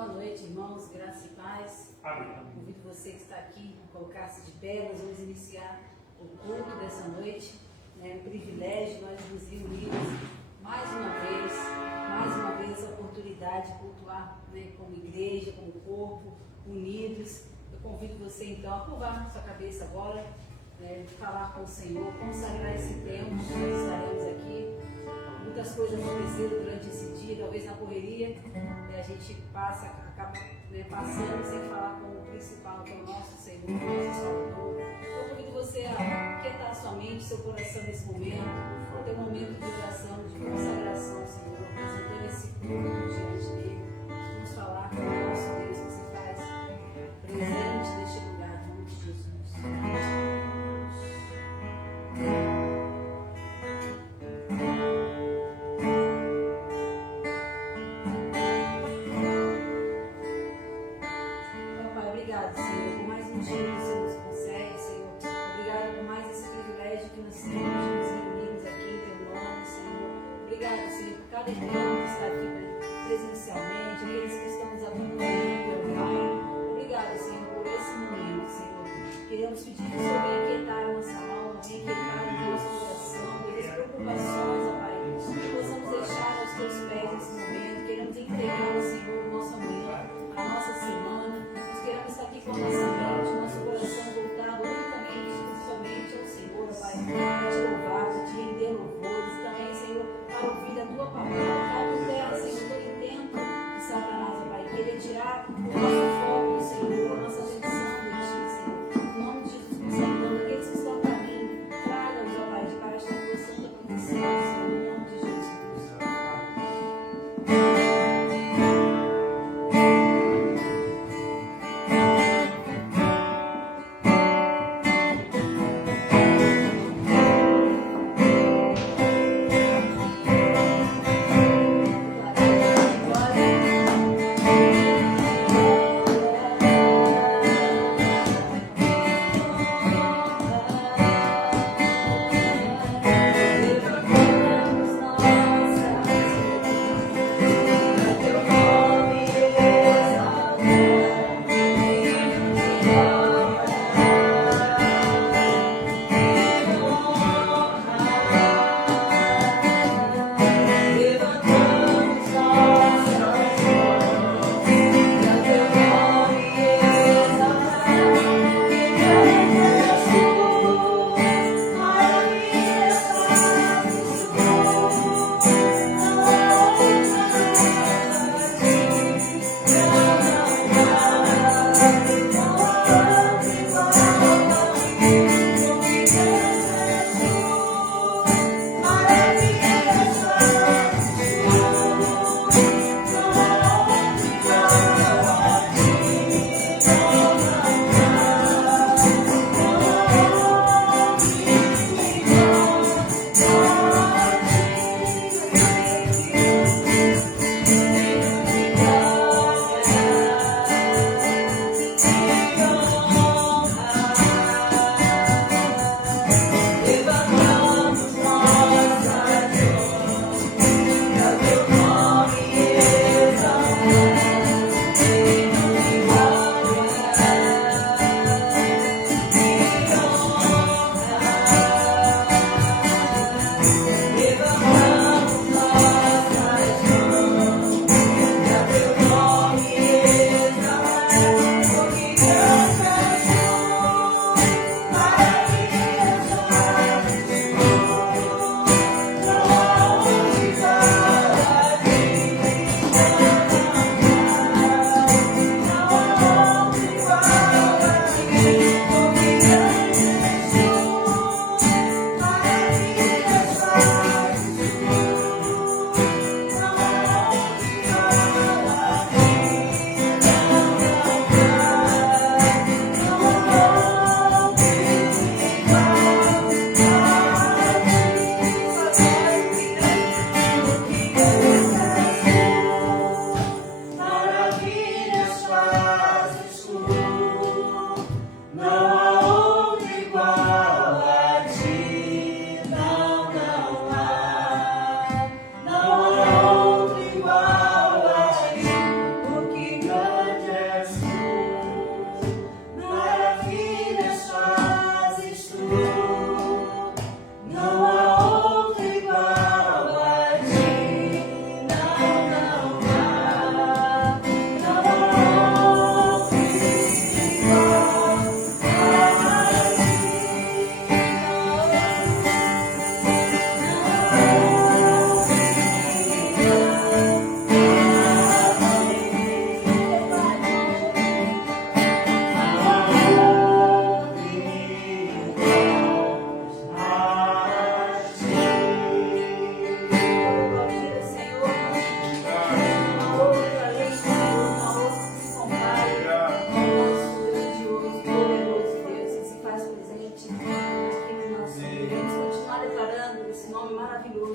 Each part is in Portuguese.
Boa noite, irmãos, graça e paz. Amém. Convido você que está aqui a colocar-se de pé. Nós vamos iniciar o culto dessa noite. É um privilégio nós nos reunirmos mais uma vez a oportunidade de cultuar, né, como igreja, como corpo, unidos. Eu convido você então a curvar sua cabeça agora, falar com o Senhor, consagrar esse tempo. Nós estaremos aqui. Muitas coisas aconteceram durante esse dia, talvez na correria, a gente acaba passando sem falar com o principal, que é o nosso Senhor, o nosso Salvador. Eu convido você a quietar sua mente, seu coração nesse momento, a ter um momento de oração, de consagração ao Senhor, apresentando esse culto diante dele. Vamos falar com o nosso Deus que se faz presente neste lugar, em nome de Jesus. Obrigado, Senhor, por mais um dia que o Senhor nos concede, Senhor. Obrigado por mais esse privilégio que nós temos de nos reunirmos aqui em Teu nome, Senhor. Obrigado, Senhor, por cada irmão que está aqui presencialmente, aqueles que estão nos acompanhando online. Obrigado, Senhor, por esse momento, Senhor. Queremos pedir que o Senhor venha aquietar a nossa alma, venha aquietar o nosso coração, as preocupações, ó Pai, que possamos deixar aos Teus pés nesse momento. Queremos entregar, Senhor, o nosso amanhã, a nossa semana. Queremos estar aqui com a nossa mente, o nosso coração voltado unicamente, exclusivamente ao Senhor, Pai, para te louvar, para te render louvores, também, Senhor, para ouvir a Tua palavra, para terra, Senhor, todo intento de Satanás, Pai, querer tirar o nosso foco, Senhor, a nossa atenção de Ti, Senhor. Em nome de Jesus, Senhor, aqueles que estão a caminho, traga-os, ó Pai, debaixo da Tua santa proteção, Senhor, em nome de Jesus.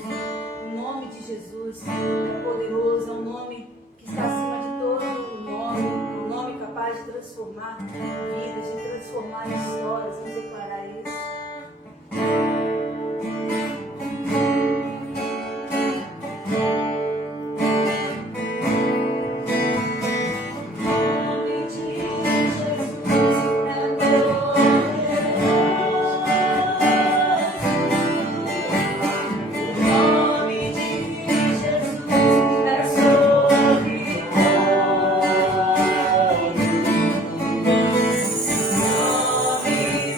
O nome de Jesus é poderoso, é um nome que está acima de todo nome, um nome capaz de transformar vidas, de transformar histórias. Vamos declarar isso. Nome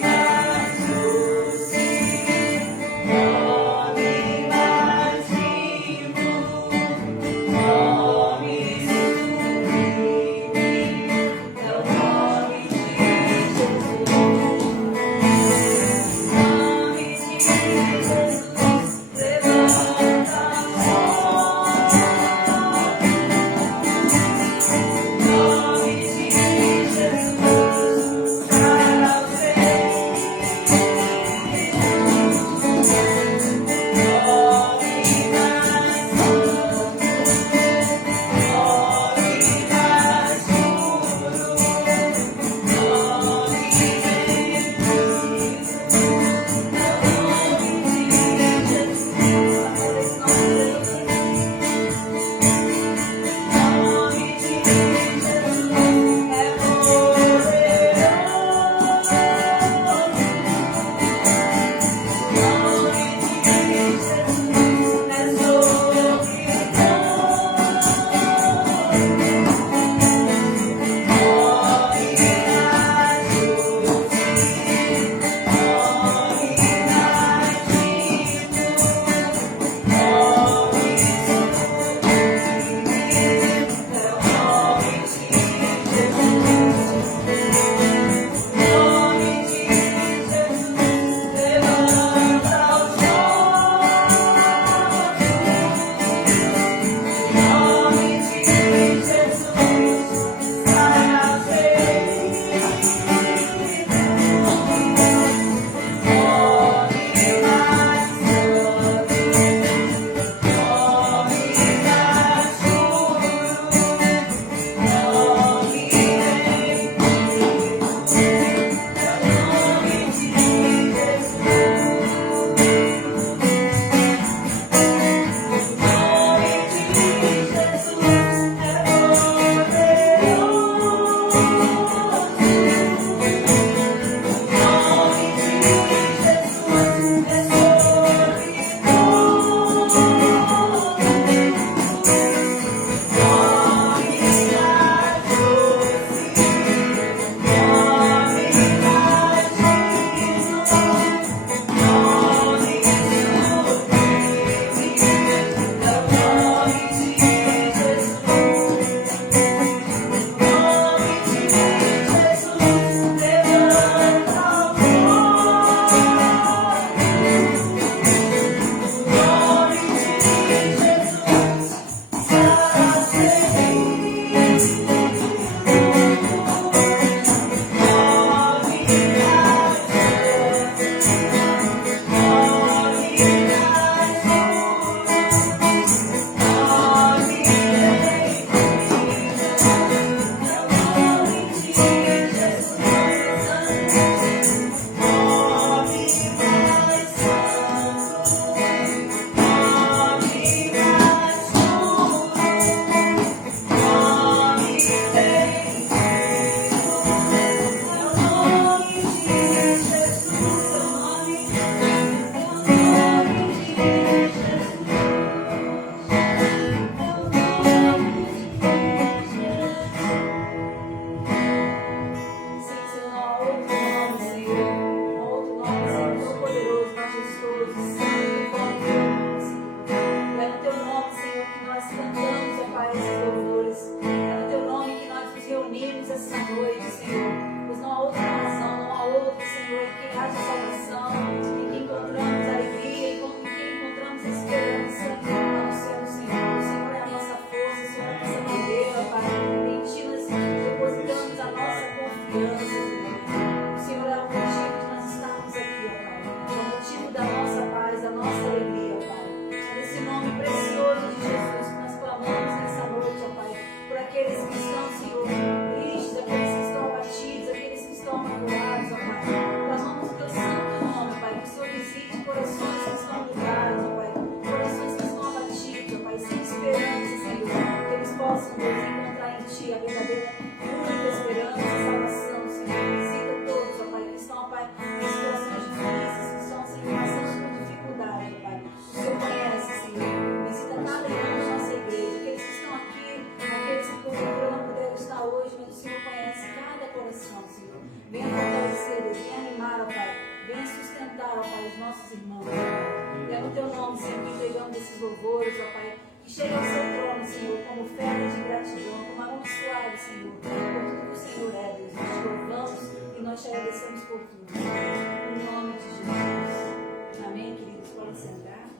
chega ao seu trono, Senhor, como oferta de gratidão, como abençoado, Senhor, por tudo que o Senhor é, Deus. Nós te louvamos e nós te agradecemos por tudo. Em nome de Jesus. Amém, queridos? Podem sentar.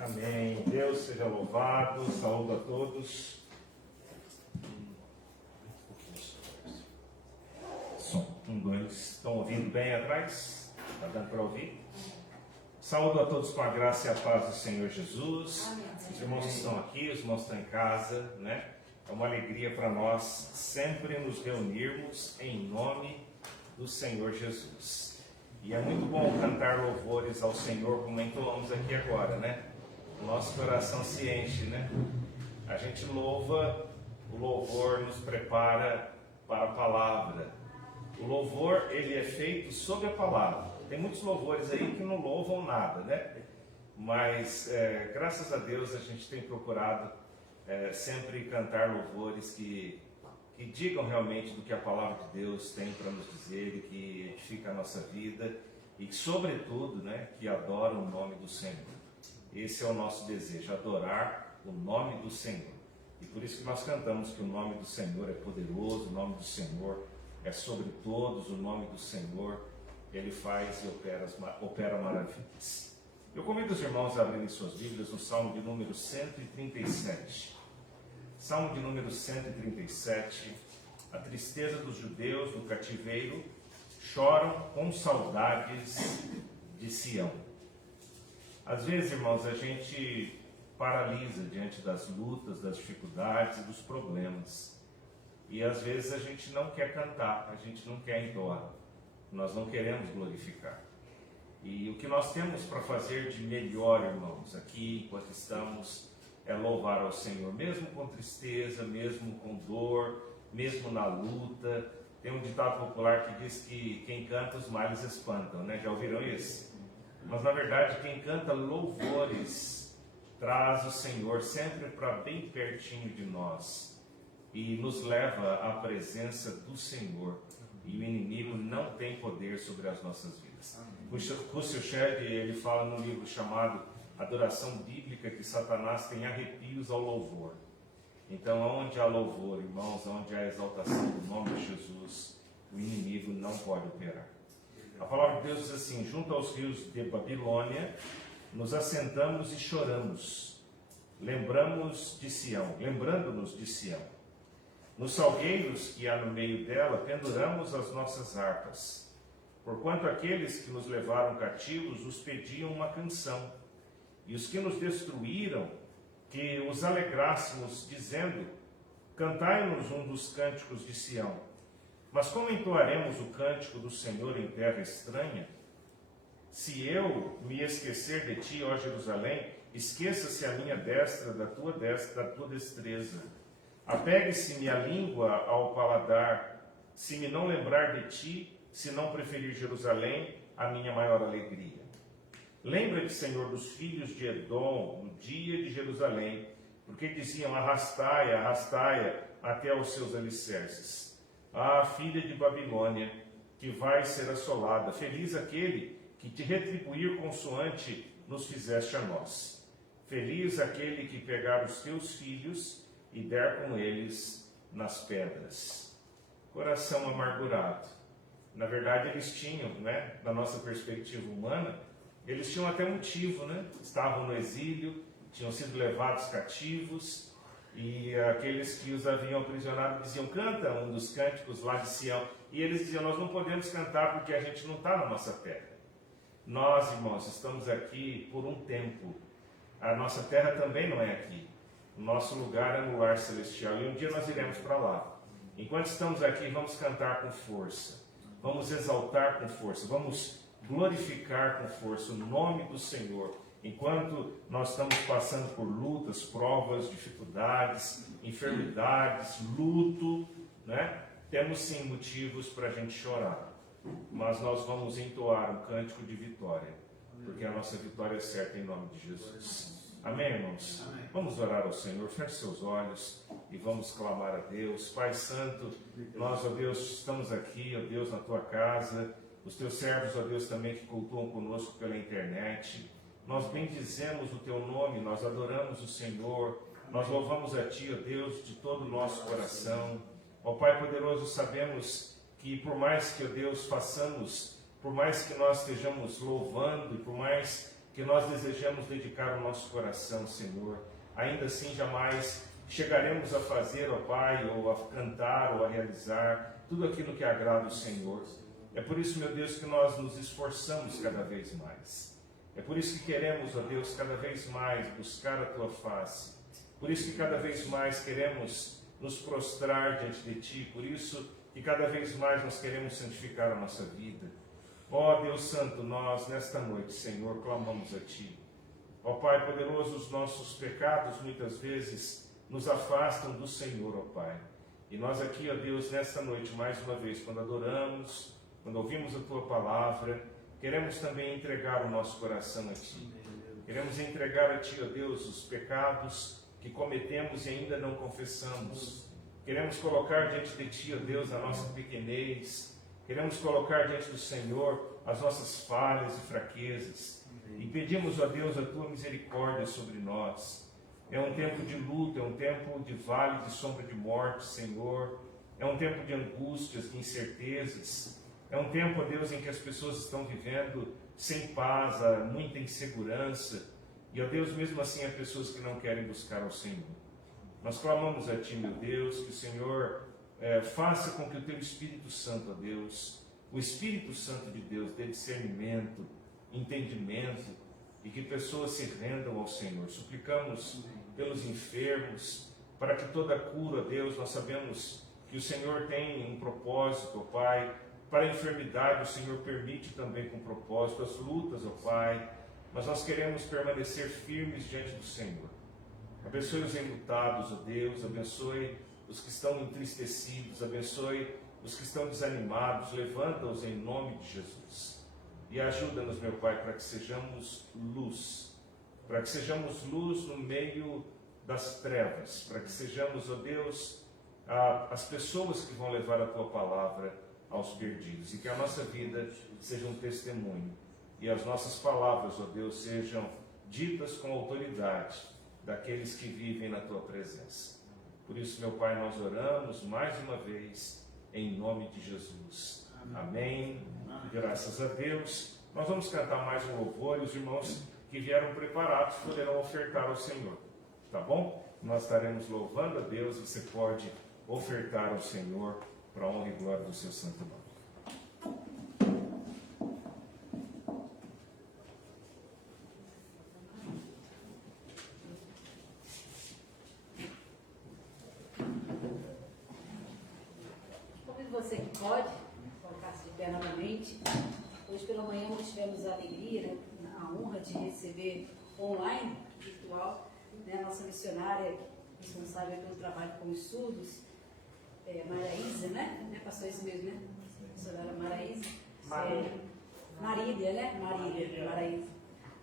Amém. Deus seja louvado. Saúdo a todos. Som. 1, 2. Estão ouvindo bem atrás? Está dando para ouvir? Saúdo a todos com a graça e a paz do Senhor Jesus. Amém. Os irmãos que estão aqui, os irmãos que estão em casa, né? É uma alegria para nós sempre nos reunirmos em nome do Senhor Jesus. E é muito bom cantar louvores ao Senhor, como entoamos aqui agora, né? O nosso coração se enche, né? A gente louva, o louvor nos prepara para a palavra. O louvor, ele é feito sob a palavra. Tem muitos louvores aí que não louvam nada, né? Mas, graças a Deus, a gente tem procurado sempre cantar louvores que digam realmente do que a palavra de Deus tem para nos dizer e que edifica a nossa vida e, sobretudo, né, que adoram o nome do Senhor. Esse é o nosso desejo, adorar o nome do Senhor. E por isso que nós cantamos que o nome do Senhor é poderoso, o nome do Senhor é sobre todos, o nome do Senhor, Ele faz e opera maravilhas. Eu convido os irmãos a abrirem suas Bíblias no Salmo de número 137. Salmo de número 137. A tristeza dos judeus no cativeiro choram com saudades de Sião. Às vezes, irmãos, a gente paralisa diante das lutas, das dificuldades e dos problemas. E às vezes a gente não quer cantar, a gente não quer entoar. Nós não queremos glorificar. E o que nós temos para fazer de melhor, irmãos, aqui, enquanto estamos, é louvar ao Senhor, mesmo com tristeza, mesmo com dor, mesmo na luta. Tem um ditado popular que diz que quem canta os males espantam, né? Já ouviram isso? Mas na verdade, quem canta louvores traz o Senhor sempre para bem pertinho de nós e nos leva à presença do Senhor. E o inimigo não tem poder sobre as nossas vidas. Russell Shedd, ele fala no livro chamado Adoração Bíblica que Satanás tem arrepios ao louvor. Então, onde há louvor, irmãos, onde há exaltação do nome de Jesus, o inimigo não pode operar. A palavra de Deus diz assim: junto aos rios de Babilônia, nos assentamos e choramos, lembrando-nos de Sião. Nos salgueiros que há no meio dela, penduramos as nossas harpas. Porquanto aqueles que nos levaram cativos os pediam uma canção, e os que nos destruíram, que os alegrássemos, dizendo: cantai-nos um dos cânticos de Sião. Mas como entoaremos o cântico do Senhor em terra estranha? Se eu me esquecer de ti, ó Jerusalém, esqueça-se a minha destra da tua destreza. Apegue-se-me a língua ao paladar, se me não lembrar de ti, se não preferir Jerusalém, a minha maior alegria. Lembra-te, Senhor, dos filhos de Edom, no dia de Jerusalém, porque diziam: arrastai-a, arrastai-a até aos seus alicerces. Ah, filha de Babilônia, que vai ser assolada, feliz aquele que te retribuir consoante nos fizeste a nós. Feliz aquele que pegar os teus filhos e der com eles nas pedras. Coração amargurado. Na verdade, eles tinham, né, da nossa perspectiva humana, eles tinham até motivo, né? Estavam no exílio, tinham sido levados cativos, e aqueles que os haviam aprisionado diziam: canta um dos cânticos lá de Sião. E eles diziam: nós não podemos cantar porque a gente não está na nossa terra. Nós, irmãos, estamos aqui por um tempo. A nossa terra também não é aqui. O nosso lugar é no lar celestial, e um dia nós iremos para lá. Enquanto estamos aqui, vamos cantar com força, vamos exaltar com força, vamos glorificar com força o nome do Senhor. Enquanto nós estamos passando por lutas, provas, dificuldades, enfermidades, luto, né? Temos sim motivos para a gente chorar, mas nós vamos entoar um cântico de vitória, porque a nossa vitória é certa em nome de Jesus. Amém, irmãos? Amém. Vamos orar ao Senhor, feche seus olhos e vamos clamar a Deus. Pai Santo, nós, ó Deus, estamos aqui, ó Deus, na tua casa, os teus servos, ó Deus, também que cultuam conosco pela internet. Nós bendizemos o teu nome, nós adoramos o Senhor, nós louvamos a ti, ó Deus, de todo o nosso coração. Ó Pai poderoso, sabemos que por mais que, ó Deus, façamos, por mais que nós estejamos louvando e por mais que nós desejamos dedicar o nosso coração, Senhor, ainda assim jamais chegaremos a fazer, ó Pai, ou a cantar, ou a realizar tudo aquilo que agrada o Senhor. É por isso, meu Deus, que nós nos esforçamos cada vez mais. É por isso que queremos, ó Deus, cada vez mais buscar a Tua face. Por isso que cada vez mais queremos nos prostrar diante de Ti. Por isso que cada vez mais nós queremos santificar a nossa vida. Ó Deus Santo, nós nesta noite, Senhor, clamamos a Ti. Ó Pai poderoso, os nossos pecados muitas vezes nos afastam do Senhor, ó Pai. E nós aqui, ó Deus, nesta noite, mais uma vez, quando adoramos, quando ouvimos a Tua palavra, queremos também entregar o nosso coração a Ti. Queremos entregar a Ti, ó Deus, os pecados que cometemos e ainda não confessamos. Queremos colocar diante de Ti, ó Deus, a nossa pequenez. Queremos colocar diante do Senhor as nossas falhas e fraquezas. E pedimos, ó Deus, a Tua misericórdia sobre nós. É um tempo de luta, é um tempo de vale de sombra de morte, Senhor. É um tempo de angústias, de incertezas. É um tempo, ó Deus, em que as pessoas estão vivendo sem paz, há muita insegurança. E, ó Deus, mesmo assim há pessoas que não querem buscar ao Senhor. Nós clamamos a Ti, meu Deus, que o Senhor faça com que o Teu Espírito Santo, ó Deus, o Espírito Santo de Deus, dê discernimento, entendimento, e que pessoas se rendam ao Senhor. Suplicamos pelos enfermos, para que toda cura, ó Deus, nós sabemos que o Senhor tem um propósito, ó Pai. Para a enfermidade, o Senhor permite também com propósito as lutas, ó Pai, mas nós queremos permanecer firmes diante do Senhor. Abençoe os enlutados, ó Deus, abençoe os que estão entristecidos, abençoe os que estão desanimados, levanta-os em nome de Jesus. E ajuda-nos, meu Pai, para que sejamos luz, no meio das trevas, para que sejamos, ó Deus, as pessoas que vão levar a Tua palavra aos perdidos, e que a nossa vida seja um testemunho, e as nossas palavras, ó Deus, sejam ditas com autoridade daqueles que vivem na Tua presença. Por isso, meu Pai, nós oramos mais uma vez em nome de Jesus. Amém. Graças a Deus. Nós vamos cantar mais um louvor e os irmãos que vieram preparados poderão ofertar ao Senhor. Tá bom? Nós estaremos louvando a Deus. Você pode ofertar ao Senhor para a honra e glória do seu santo nome. Você que pode colocar-se de pé novamente. Hoje pela manhã nós tivemos a alegria, né, a honra de receber online, virtual, né, a nossa missionária responsável pelo trabalho com os surdos, Maraísa, né? Passou isso mesmo, né? Missionária Maraísa. Marília, né?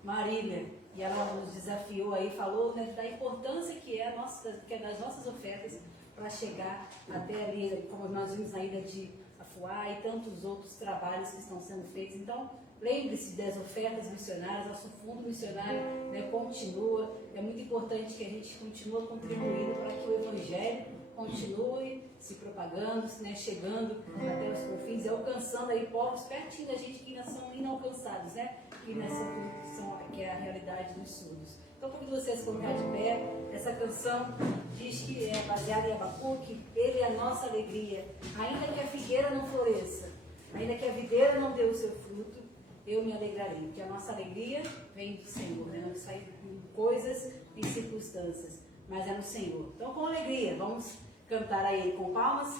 Marília. E ela nos desafiou aí, falou, né, da importância que é das nossas ofertas para chegar até ali, como nós vimos na ilha de Afuá e tantos outros trabalhos que estão sendo feitos. Então, lembre-se das ofertas missionárias, nosso fundo missionário, né, continua. É muito importante que a gente continue contribuindo para que o Evangelho continue se propagando, né, chegando até os confins e alcançando aí povos pertinho da gente que ainda são inalcançados, né? Que é a realidade dos surdos. Então, convido vocês a colocar de pé. Essa canção diz que é baseada em Abacuque. Ele é a nossa alegria. Ainda que a figueira não floresça, ainda que a videira não dê o seu fruto, eu me alegrarei. Porque a nossa alegria vem do Senhor, né? Não sai em coisas, em circunstâncias, mas é no Senhor. Então, com alegria, vamos cantar a Ele com palmas.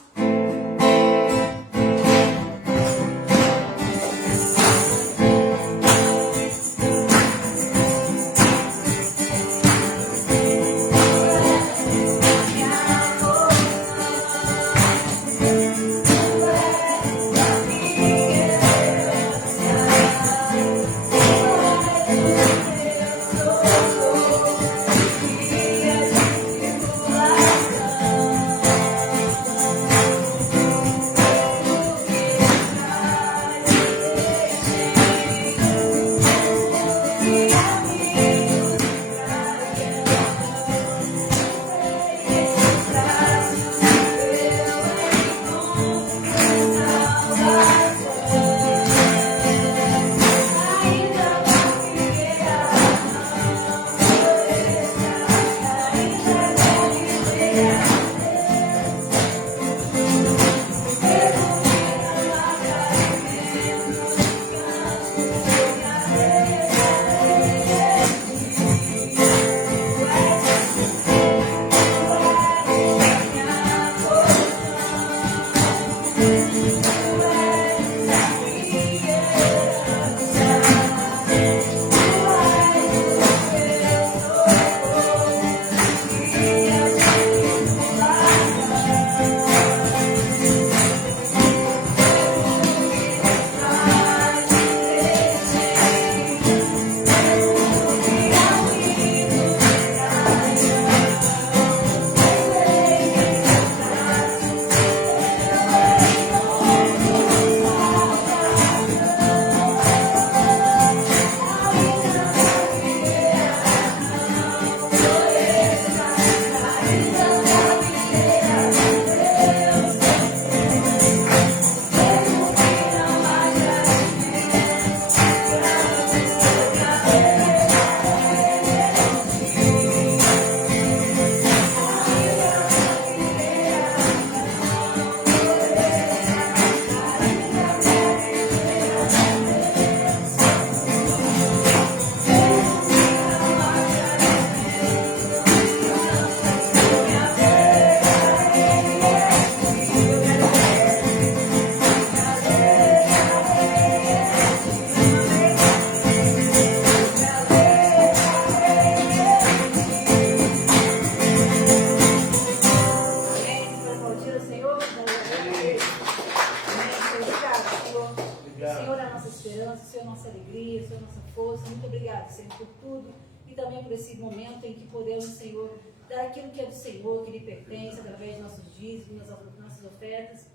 Senhor é a nossa esperança, o Senhor é a nossa alegria, o Senhor é a nossa força. Muito obrigado, Senhor, por tudo e também por esse momento em que podemos, Senhor, dar aquilo que é do Senhor, que lhe pertence, através de nossos dízimos, nossas ofertas.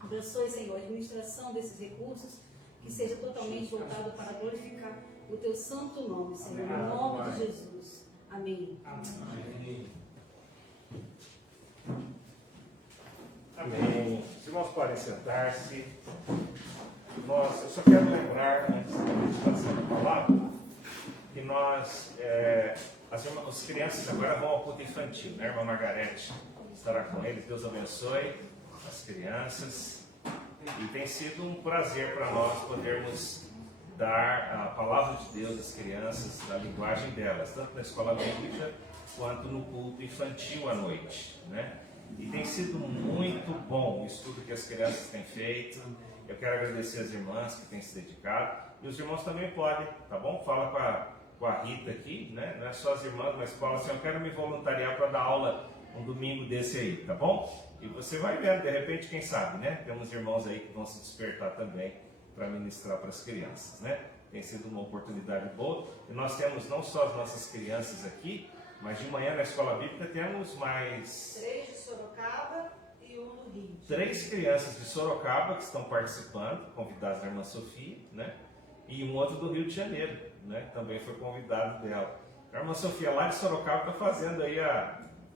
Abençoe, Senhor, a administração desses recursos, que seja totalmente voltado para glorificar o teu santo nome, Senhor, em nome de Jesus. Amém. Amém. Amém. Os irmãos podem sentar-se. Eu só quero lembrar, antes da gente passar a palavra, que as crianças agora vão ao culto infantil, né? A irmã Margarete estará com eles. Deus abençoe as crianças. E tem sido um prazer para nós podermos dar a palavra de Deus às crianças, na linguagem delas, tanto na escola bíblica quanto no culto infantil à noite, né? E tem sido muito bom o estudo que as crianças têm feito. Eu quero agradecer as irmãs que têm se dedicado. E os irmãos também podem, tá bom? Fala com a Rita aqui, né? Não é só as irmãs, mas fala assim, eu quero me voluntariar para dar aula um domingo desse aí, tá bom? E você vai vendo, de repente, quem sabe, né? Tem uns irmãos aí que vão se despertar também para ministrar para as crianças, né? Tem sido uma oportunidade boa. E nós temos não só as nossas crianças aqui, mas de manhã na escola bíblica temos mais 3 de Sorocaba e 1 do Rio. 3 crianças de Sorocaba que estão participando, convidadas da irmã Sofia, né? E um outro do Rio de Janeiro, né? Também foi convidado dela. A irmã Sofia lá de Sorocaba está fazendo aí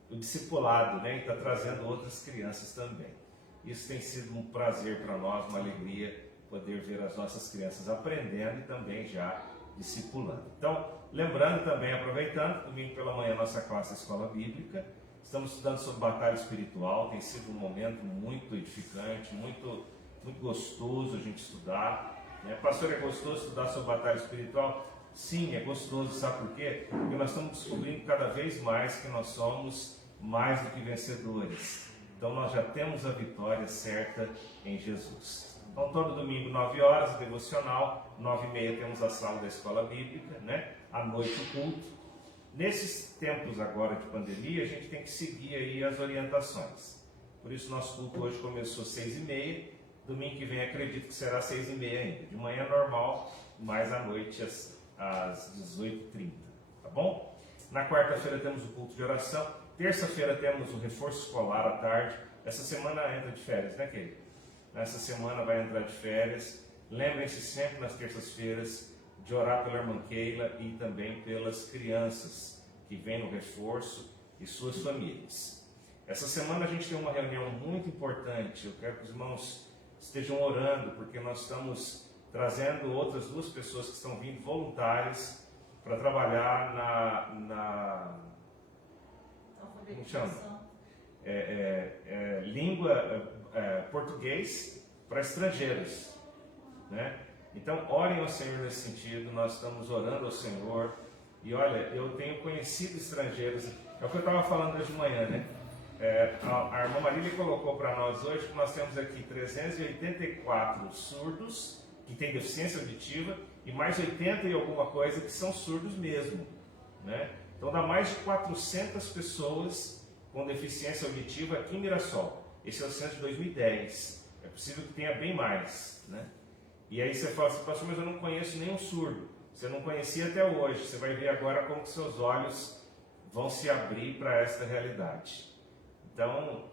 o discipulado, né? E está trazendo outras crianças também. Isso tem sido um prazer para nós, uma alegria poder ver as nossas crianças aprendendo e também já discipulando. Então, lembrando também, aproveitando, domingo pela manhã nossa classe Escola Bíblica, estamos estudando sobre batalha espiritual, tem sido um momento muito edificante, muito gostoso a gente estudar, né? Pastor, é gostoso estudar sobre batalha espiritual? Sim, é gostoso, sabe por quê? Porque nós estamos descobrindo cada vez mais que nós somos mais do que vencedores. Então nós já temos a vitória certa em Jesus. Então todo domingo, 9 horas, devocional, 9h30 temos a sala da escola bíblica, né? À noite o culto. Nesses tempos agora de pandemia, a gente tem que seguir aí as orientações. Por isso nosso culto hoje começou às 6h30, domingo que vem acredito que será 6h30 ainda. De manhã normal, mais à noite às 18h30, tá bom? Na quarta-feira temos o culto de oração, terça-feira temos o reforço escolar à tarde. Essa semana entra de férias, né, querido? Nessa semana vai entrar de férias. Lembrem-se sempre nas terças-feiras de orar pela irmã Keila e também pelas crianças que vêm no reforço e suas famílias. Essa semana a gente tem uma reunião muito importante. Eu quero que os irmãos estejam orando, porque nós estamos trazendo outras 2 pessoas que estão vindo voluntárias para trabalhar na como chama? Língua português para estrangeiros, né? Então orem ao Senhor nesse sentido. Nós estamos orando ao Senhor e olha, eu tenho conhecido estrangeiros, é o que eu estava falando hoje de manhã, né? A irmã Marília colocou para nós hoje que nós temos aqui 384 surdos que têm deficiência auditiva e mais 80 e alguma coisa que são surdos mesmo, né? Então dá mais de 400 pessoas com deficiência auditiva aqui em Mirassol. Esse é o censo de 2010. É possível que tenha bem mais, né? E aí você fala assim, pastor, mas eu não conheço nenhum surdo. Você não conhecia até hoje. Você vai ver agora como que seus olhos vão se abrir para esta realidade. Então,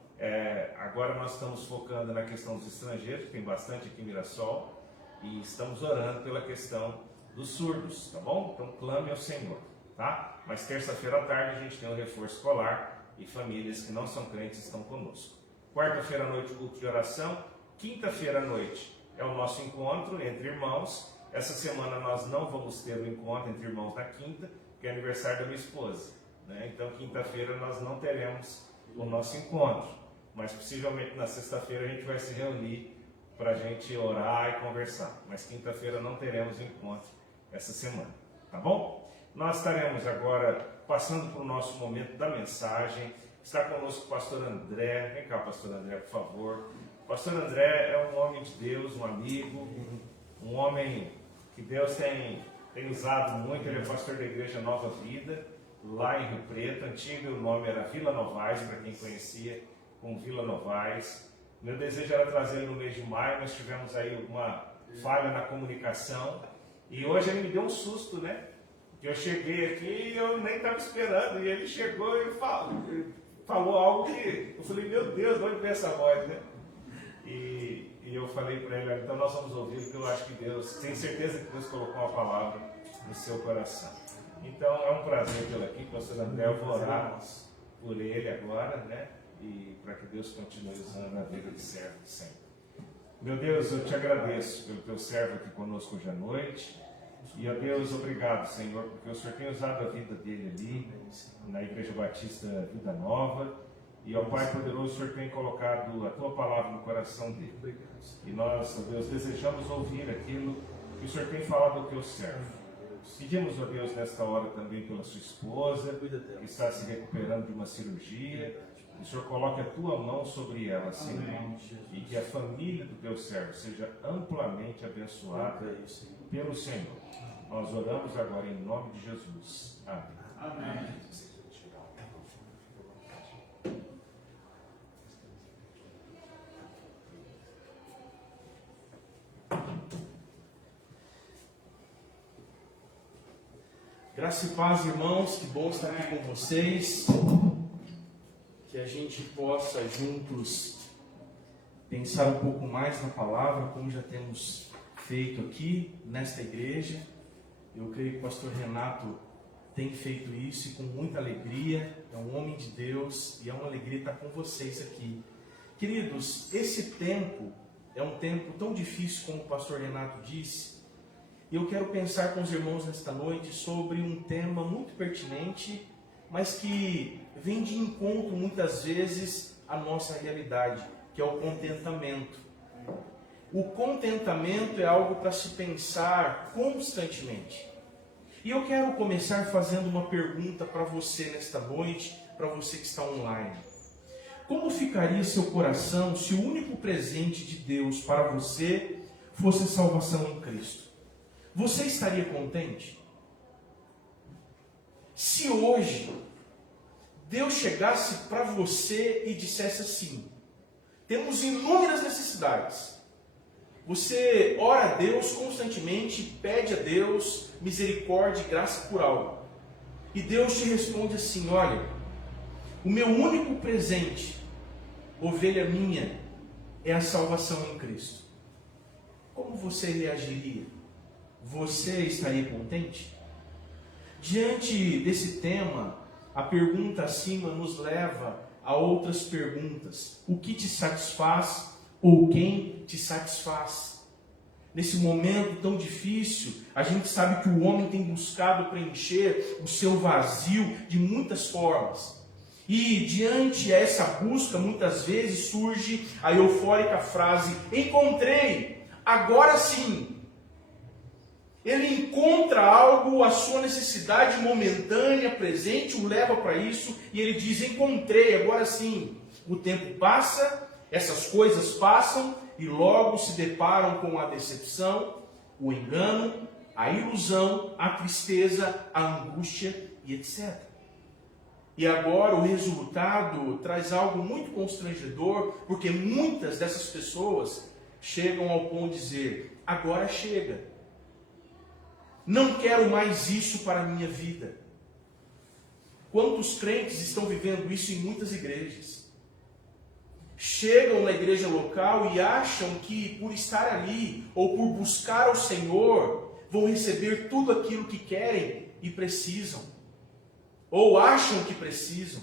agora nós estamos focando na questão dos estrangeiros, que tem bastante aqui em Mirassol, e estamos orando pela questão dos surdos, tá bom? Então clame ao Senhor, tá? Mas terça-feira à tarde a gente tem o reforço escolar e famílias que não são crentes estão conosco. Quarta-feira à noite, culto de oração. Quinta-feira à noite é o nosso encontro entre irmãos. Essa semana nós não vamos ter o encontro entre irmãos na quinta, que é aniversário da minha esposa, né? Então quinta-feira nós não teremos o nosso encontro, mas possivelmente na sexta-feira a gente vai se reunir para a gente orar e conversar. Mas quinta-feira não teremos encontro essa semana, tá bom? Nós estaremos agora passando para o nosso momento da mensagem. Está conosco o pastor André. Vem cá, pastor André, por favor. O pastor André é um homem de Deus, um amigo, um homem que Deus tem usado muito. Ele é pastor da igreja Nova Vida, lá em Rio Preto. Antigo o nome era Vila Novaes, para quem conhecia, com Vila Novaes. Meu desejo era trazer ele no mês de maio, mas tivemos aí falha na comunicação. E hoje ele me deu um susto, né? Que eu cheguei aqui e eu nem estava esperando. E ele chegou e falou algo que eu falei, meu Deus, de onde vem essa voz, né? E eu falei para ele, então nós vamos ouvir, porque eu acho que Deus, tenho certeza que Deus colocou uma palavra no seu coração. Então é um prazer tê-lo aqui, pastor André. Eu vou orar por ele agora, né? E para que Deus continue usando a vida de servo sempre. Meu Deus, eu te agradeço pelo teu servo aqui conosco hoje à noite. E, ó Deus, obrigado, Senhor, porque o Senhor tem usado a vida dele ali, na Igreja Batista Vida Nova. E, ó Pai poderoso, o Senhor tem colocado a tua palavra no coração dele. E nós, ó Deus, desejamos ouvir aquilo que o Senhor tem falado ao teu servo. Pedimos, ó Deus, nesta hora também pela sua esposa, que está se recuperando de uma cirurgia. Que o Senhor coloque a tua mão sobre ela, Senhor, e que a família do teu servo seja amplamente abençoada pelo Senhor. Nós oramos agora em nome de Jesus. Amém. Amém. Graça e paz, irmãos, que bom estar aqui com vocês. Que a gente possa juntos pensar um pouco mais na palavra, como já temos feito aqui nesta igreja. Eu creio que o pastor Renato tem feito isso e com muita alegria. É um homem de Deus e é uma alegria estar com vocês aqui. Queridos, esse tempo é um tempo tão difícil como o pastor Renato disse. E eu quero pensar com os irmãos nesta noite sobre um tema muito pertinente, mas que vem de encontro muitas vezes à nossa realidade, que é o contentamento. O contentamento é algo para se pensar constantemente. E eu quero começar fazendo uma pergunta para você nesta noite, para você que está online. Como ficaria seu coração se o único presente de Deus para você fosse a salvação em Cristo? Você estaria contente? Se hoje Deus chegasse para você e dissesse assim: temos inúmeras necessidades. Você ora a Deus constantemente, pede a Deus misericórdia e graça por algo. E Deus te responde assim: olha, o meu único presente, ovelha minha, é a salvação em Cristo. Como você reagiria? Você estaria contente? Diante desse tema, a pergunta acima nos leva a outras perguntas. O que te satisfaz ou quem te satisfaz? Nesse momento tão difícil, a gente sabe que o homem tem buscado preencher o seu vazio de muitas formas. E diante dessa busca, muitas vezes surge a eufórica frase: encontrei, agora sim. Ele encontra algo, a sua necessidade momentânea, presente, o leva para isso, e ele diz: encontrei, agora sim. O tempo passa, essas coisas passam, e logo se deparam com a decepção, o engano, a ilusão, a tristeza, a angústia e etc. E agora o resultado traz algo muito constrangedor, porque muitas dessas pessoas chegam ao ponto de dizer: agora chega. Não quero mais isso para a minha vida. Quantos crentes estão vivendo isso em muitas igrejas? Chegam na igreja local e acham que por estar ali, ou por buscar ao Senhor, vão receber tudo aquilo que querem e precisam. Ou acham que precisam.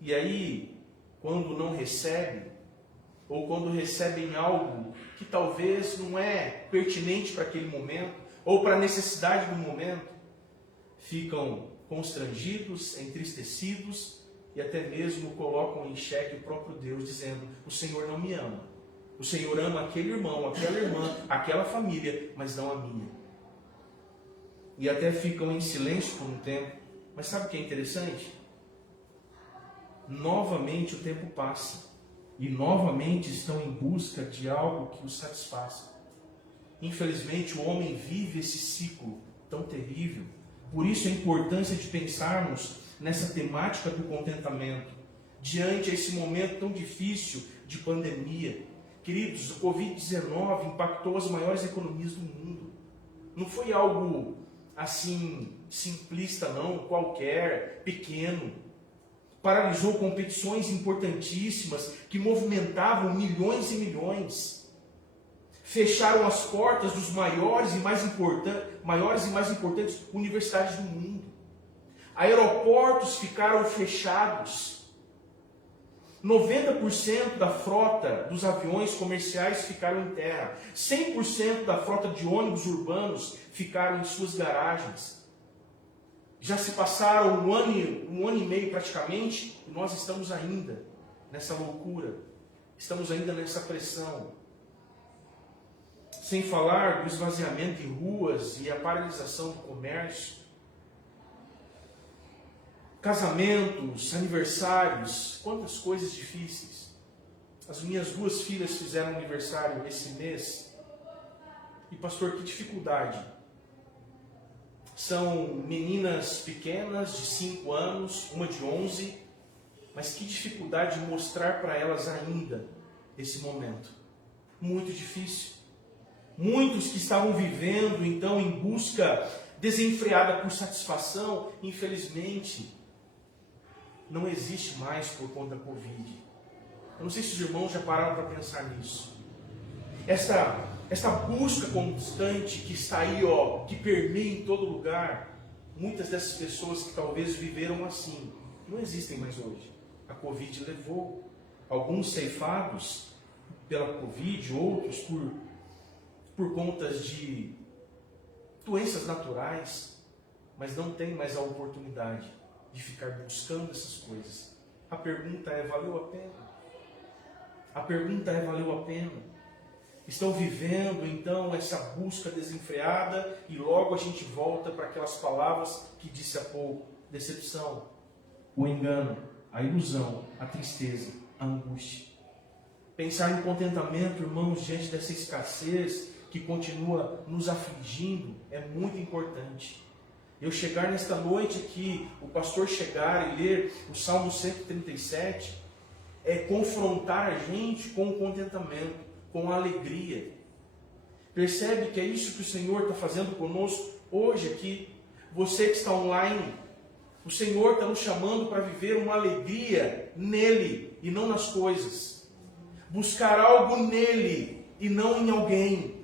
E aí, quando não recebem, ou quando recebem algo que talvez não é pertinente para aquele momento, ou para a necessidade do momento, ficam constrangidos, entristecidos e até mesmo colocam em xeque o próprio Deus, dizendo: o Senhor não me ama. O Senhor ama aquele irmão, aquela irmã, aquela família, mas não a minha. E até ficam em silêncio por um tempo. Mas sabe o que é interessante? Novamente o tempo passa e novamente estão em busca de algo que os satisfaça. Infelizmente, o homem vive esse ciclo tão terrível. Por isso, a importância de pensarmos nessa temática do contentamento. Diante desse momento tão difícil de pandemia, Queridos, o Covid-19 impactou as maiores economias do mundo. Não foi algo assim simplista não, qualquer, pequeno. Paralisou competições importantíssimas que movimentavam milhões e milhões. Fecharam as portas dos maiores e mais importantes universidades do mundo. Aeroportos ficaram fechados. 90% da frota dos aviões comerciais ficaram em terra. 100% da frota de ônibus urbanos ficaram em suas garagens. Já se passaram um ano e meio praticamente, e nós estamos ainda nessa loucura. Estamos ainda nessa pressão. Sem falar do esvaziamento de ruas e a paralisação do comércio. Casamentos, aniversários, quantas coisas difíceis. As minhas 2 filhas fizeram aniversário esse mês. E pastor, que dificuldade. São meninas pequenas de 5 anos, uma de 11, mas que dificuldade de mostrar para elas ainda esse momento. Muito difícil. Muitos que estavam vivendo então em busca desenfreada por satisfação, infelizmente, não existe mais por conta da Covid. Eu não sei se os irmãos já pararam para pensar nisso. Esta busca constante que está aí, que permeia em todo lugar, muitas dessas pessoas que talvez viveram assim, não existem mais hoje. A Covid levou alguns ceifados pela Covid, outros por contas de doenças naturais, mas não tem mais a oportunidade de ficar buscando essas coisas. A pergunta é, valeu a pena? A pergunta é, valeu a pena? Estão vivendo então essa busca desenfreada e logo a gente volta para aquelas palavras que disse há pouco: decepção, o engano, a ilusão, a tristeza, a angústia. Pensar em contentamento, irmãos, diante dessa escassez que continua nos afligindo é muito importante. Eu chegar nesta noite aqui, o pastor chegar e ler o Salmo 137, é confrontar a gente com o contentamento, com a alegria. Percebe que é isso que o Senhor está fazendo conosco hoje aqui. Você que está online, o Senhor está nos chamando para viver uma alegria nele e não nas coisas. Buscar algo nele e não em alguém.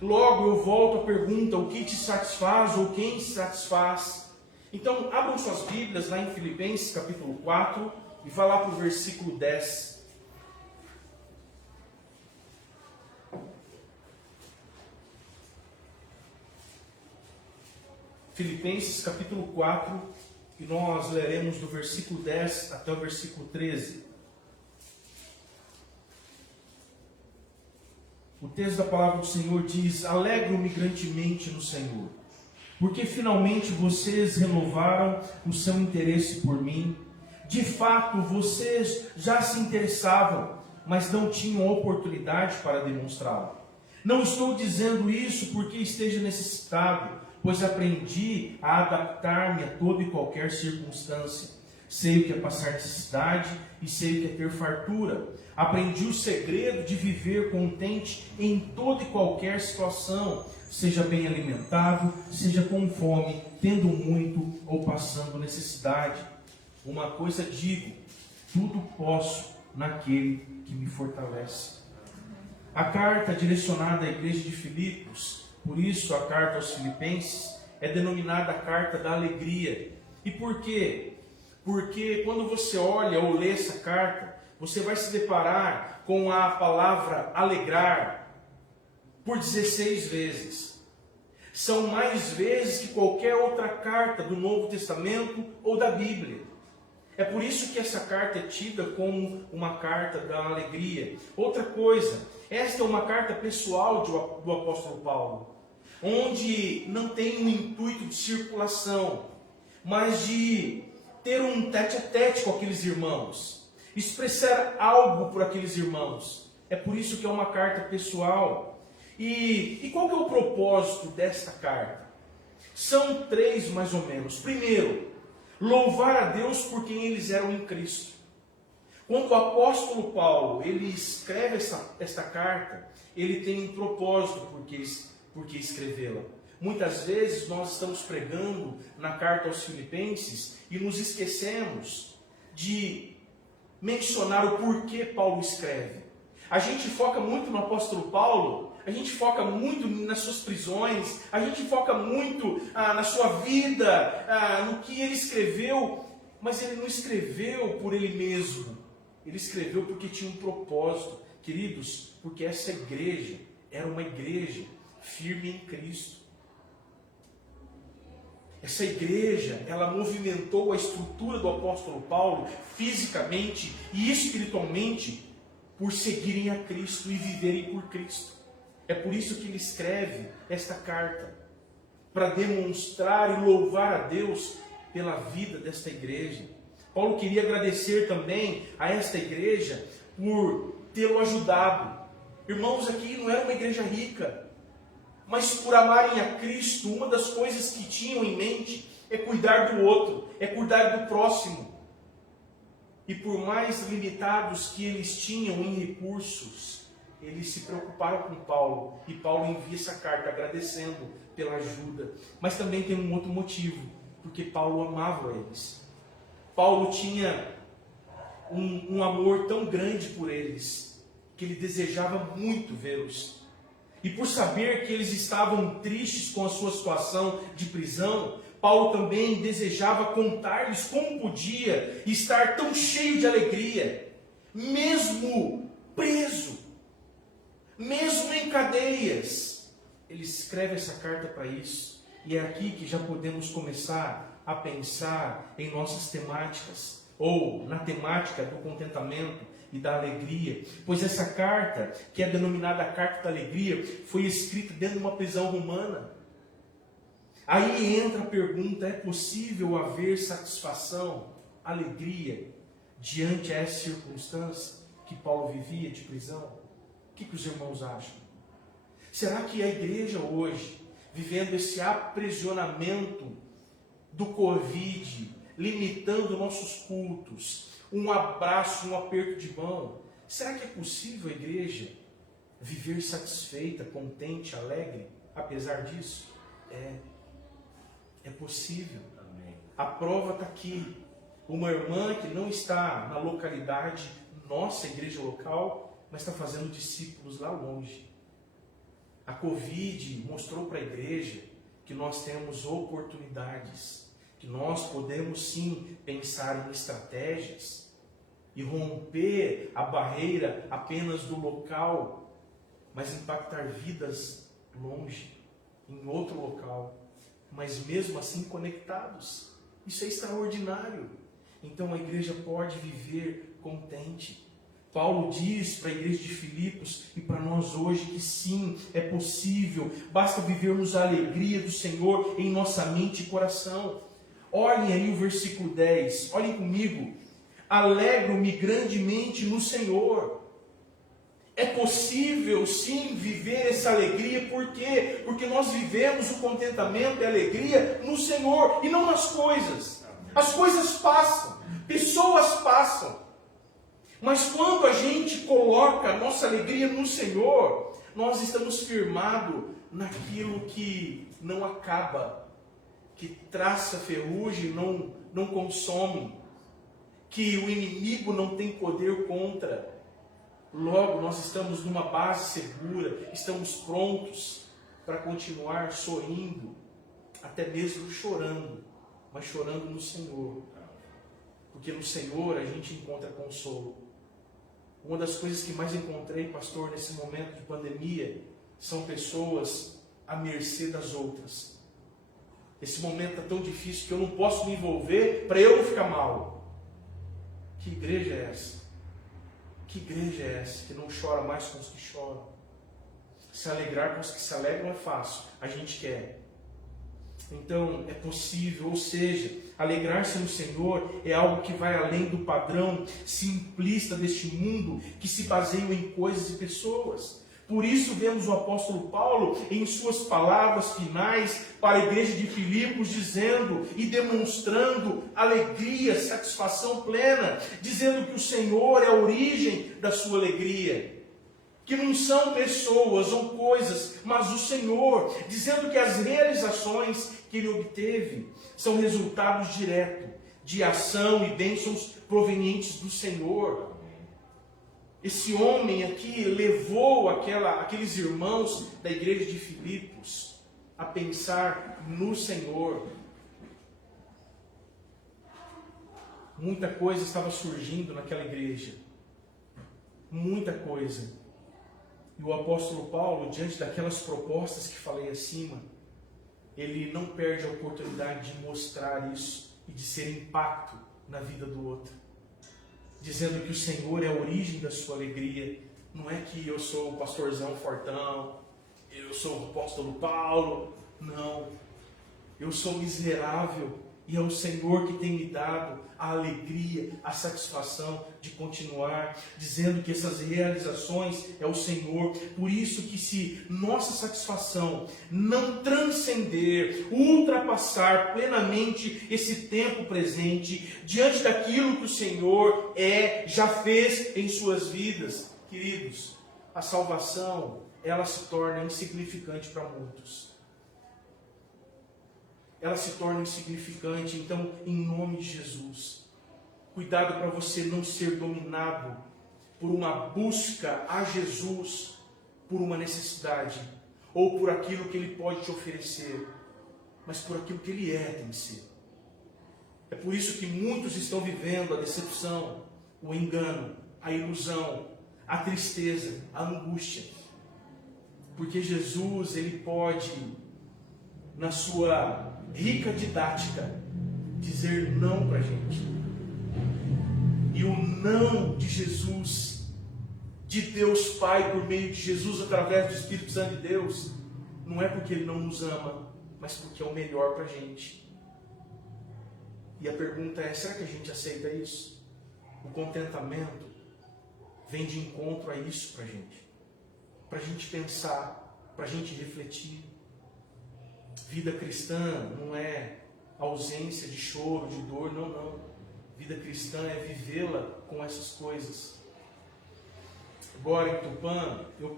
Logo eu volto à pergunta: o que te satisfaz ou quem te satisfaz? Então abram suas Bíblias lá em Filipenses capítulo 4 e vá lá para o versículo 10. Filipenses capítulo 4, e nós leremos do versículo 10 até o versículo 13. O texto da palavra do Senhor diz: alegro-me grandemente no Senhor, porque finalmente vocês renovaram o seu interesse por mim. De fato, vocês já se interessavam, mas não tinham oportunidade para demonstrá-lo. Não estou dizendo isso porque esteja necessitado, pois aprendi a adaptar-me a toda e qualquer circunstância. Sei o que é passar necessidade e sei o que é ter fartura. Aprendi o segredo de viver contente em toda e qualquer situação, seja bem alimentado, seja com fome, tendo muito ou passando necessidade. Uma coisa digo: tudo posso naquele que me fortalece. A carta direcionada à igreja de Filipos, por isso a carta aos Filipenses, é denominada a carta da alegria. E por quê? Porque quando você olha ou lê essa carta, você vai se deparar com a palavra alegrar por 16 vezes. São mais vezes que qualquer outra carta do Novo Testamento ou da Bíblia. É por isso que essa carta é tida como uma carta da alegria. Outra coisa, esta é uma carta pessoal do apóstolo Paulo, onde não tem um intuito de circulação, mas de ter um tete-a-tete com aqueles irmãos, expressar algo por aqueles irmãos. É por isso que é uma carta pessoal. E qual que é o propósito desta carta? São 3 mais ou menos. Primeiro, louvar a Deus por quem eles eram em Cristo. Quando o apóstolo Paulo ele escreve esta carta, ele tem um propósito porque escrevê-la. Muitas vezes nós estamos pregando na carta aos Filipenses e nos esquecemos de mencionar o porquê Paulo escreve. A gente foca muito no apóstolo Paulo, a gente foca muito nas suas prisões, a gente foca muito na sua vida, no que ele escreveu, mas ele não escreveu por ele mesmo, ele escreveu porque tinha um propósito, queridos, porque essa igreja era uma igreja firme em Cristo. Essa igreja, ela movimentou a estrutura do apóstolo Paulo fisicamente e espiritualmente por seguirem a Cristo e viverem por Cristo. É por isso que ele escreve esta carta, para demonstrar e louvar a Deus pela vida desta igreja. Paulo queria agradecer também a esta igreja por tê-lo ajudado. Irmãos, aqui não era uma igreja rica, mas por amarem a Cristo, uma das coisas que tinham em mente é cuidar do outro, é cuidar do próximo. E por mais limitados que eles tinham em recursos, eles se preocuparam com Paulo. E Paulo envia essa carta agradecendo pela ajuda. Mas também tem um outro motivo, porque Paulo amava eles. Paulo tinha um amor tão grande por eles, que ele desejava muito vê-los. E por saber que eles estavam tristes com a sua situação de prisão, Paulo também desejava contar-lhes como podia estar tão cheio de alegria, mesmo preso, mesmo em cadeias. Ele escreve essa carta para isso. E é aqui que já podemos começar a pensar em nossas temáticas, ou na temática do contentamento e da alegria, pois essa carta, que é denominada a Carta da Alegria, foi escrita dentro de uma prisão romana. Aí entra a pergunta: é possível haver satisfação, alegria, diante essa circunstância que Paulo vivia de prisão? O que os irmãos acham? Será que a igreja hoje, vivendo esse aprisionamento do Covid, limitando nossos cultos, um abraço, um aperto de mão, será que é possível a igreja viver satisfeita, contente, alegre, apesar disso? É possível. Amém. A prova está aqui. Uma irmã que não está na localidade, nossa igreja local, mas está fazendo discípulos lá longe. A Covid mostrou para a igreja que nós temos oportunidades, que nós podemos sim pensar em estratégias e romper a barreira apenas do local, mas impactar vidas longe, em outro local, mas mesmo assim conectados. Isso é extraordinário. Então a igreja pode viver contente. Paulo diz para a igreja de Filipos e para nós hoje que sim, é possível, basta vivermos a alegria do Senhor em nossa mente e coração. Olhem aí o versículo 10, olhem comigo. Alegro-me grandemente no Senhor. É possível sim viver essa alegria, por quê? Porque nós vivemos o contentamento e a alegria no Senhor e não nas coisas. As coisas passam, pessoas passam. Mas quando a gente coloca a nossa alegria no Senhor, nós estamos firmados naquilo que não acaba, que traça ferrugem, não consome, que o inimigo não tem poder contra. Logo, nós estamos numa base segura, estamos prontos para continuar sorrindo, até mesmo chorando, mas chorando no Senhor. Porque no Senhor a gente encontra consolo. Uma das coisas que mais encontrei, pastor, nesse momento de pandemia, são pessoas à mercê das outras. Esse momento é tão difícil que eu não posso me envolver para eu não ficar mal. Que igreja é essa? Que igreja é essa que não chora mais com os que choram? Se alegrar com os que se alegram é fácil, a gente quer. Então é possível, ou seja, alegrar-se no Senhor é algo que vai além do padrão simplista deste mundo que se baseia em coisas e pessoas. Por isso vemos o apóstolo Paulo em suas palavras finais para a igreja de Filipos dizendo e demonstrando alegria, satisfação plena, dizendo que o Senhor é a origem da sua alegria. Que não são pessoas ou coisas, mas o Senhor, dizendo que as realizações que ele obteve são resultados diretos de ação e bênçãos provenientes do Senhor. Esse homem aqui levou aqueles irmãos da igreja de Filipos a pensar no Senhor. Muita coisa estava surgindo naquela igreja. Muita coisa. E o apóstolo Paulo, diante daquelas propostas que falei acima, ele não perde a oportunidade de mostrar isso e de ser impacto na vida do outro. Dizendo que o Senhor é a origem da sua alegria. Não é que eu sou o pastorzão fortão, eu sou o apóstolo Paulo. Não. Eu sou miserável e é o Senhor que tem me dado a alegria, a satisfação de continuar, dizendo que essas realizações é o Senhor. Por isso que se nossa satisfação não transcender, ultrapassar plenamente esse tempo presente, diante daquilo que o Senhor já fez em suas vidas, queridos, a salvação, ela se torna insignificante para muitos. Ela se torna insignificante. Então, em nome de Jesus, cuidado para você não ser dominado por uma busca a Jesus, por uma necessidade, ou por aquilo que Ele pode te oferecer, mas por aquilo que Ele tem que ser. É por isso que muitos estão vivendo a decepção, o engano, a ilusão, a tristeza, a angústia. Porque Jesus, Ele pode, na sua rica didática, dizer não para a gente. E o não de Jesus, de Deus Pai, por meio de Jesus, através do Espírito Santo de Deus, não é porque Ele não nos ama, mas porque é o melhor para a gente. E a pergunta é, será que a gente aceita isso? O contentamento vem de encontro a isso para a gente pensar, para a gente refletir. Vida cristã não é ausência de choro, de dor, não. Vida cristã é vivê-la com essas coisas. Agora em Tupã, eu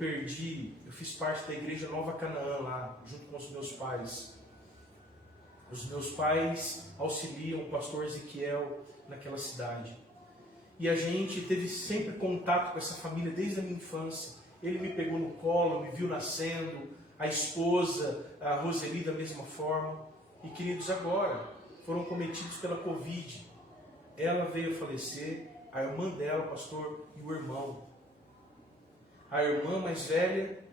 fiz parte da igreja Nova Canaã lá, junto com os meus pais. Os meus pais auxiliam o pastor Ezequiel naquela cidade. E a gente teve sempre contato com essa família desde a minha infância. Ele me pegou no colo, me viu nascendo, a esposa, a Roseli, da mesma forma. E queridos, agora foram cometidos pela Covid. Ela veio a falecer, a irmã dela, o pastor, e o irmão. A irmã mais velha,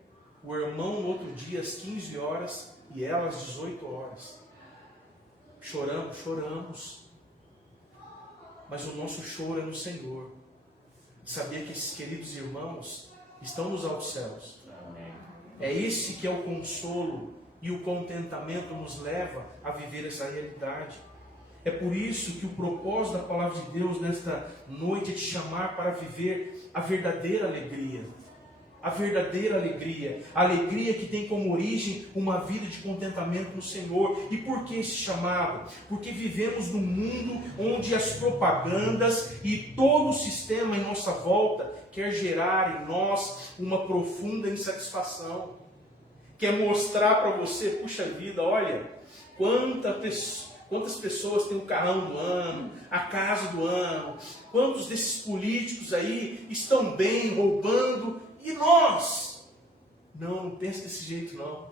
o irmão no outro dia às 15 horas e ela às 18 horas. Choramos. Mas o nosso choro é no Senhor. Sabia que esses queridos irmãos estão nos altos céus. É esse que é o consolo e o contentamento nos leva a viver essa realidade. É por isso que o propósito da palavra de Deus nesta noite é te chamar para viver a verdadeira alegria. A verdadeira alegria. A alegria que tem como origem uma vida de contentamento no Senhor. E por que esse chamado? Porque vivemos num mundo onde as propagandas e todo o sistema em nossa volta quer gerar em nós uma profunda insatisfação. Quer mostrar para você, puxa vida, olha, quantas pessoas têm o carrão do ano, a casa do ano, quantos desses políticos aí estão bem, roubando, e nós? Não pensa desse jeito não.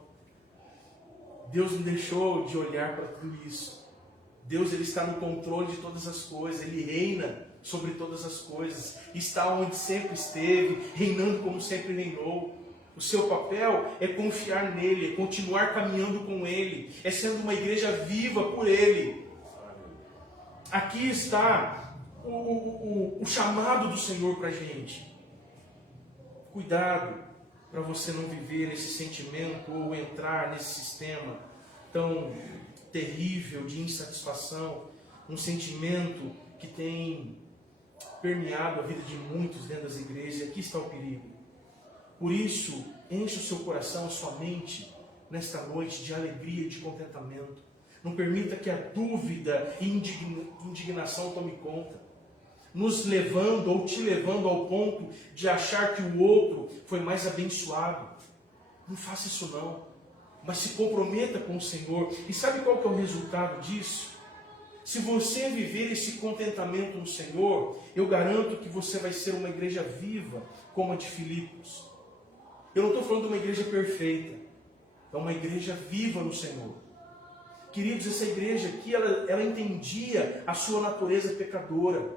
Deus não deixou de olhar para tudo isso. Deus, Ele está no controle de todas as coisas, Ele reina sobre todas as coisas, está onde sempre esteve, reinando como sempre reinou. O seu papel é confiar nele, é continuar caminhando com ele, é sendo uma igreja viva por ele. Aqui está o chamado do Senhor para a gente. Cuidado para você não viver esse sentimento ou entrar nesse sistema tão terrível de insatisfação, um sentimento que tem permeado a vida de muitos dentro das igrejas. Aqui está o perigo. Por isso, enche o seu coração, a sua mente, nesta noite, de alegria e de contentamento. Não permita que a dúvida e indignação tome conta, nos levando ou te levando ao ponto de achar que o outro foi mais abençoado. Não faça isso não, mas se comprometa com o Senhor. E sabe qual que é o resultado disso? Se você viver esse contentamento no Senhor, eu garanto que você vai ser uma igreja viva, como a de Filipos. Eu não estou falando de uma igreja perfeita, é uma igreja viva no Senhor. Queridos, essa igreja aqui, ela entendia a sua natureza pecadora,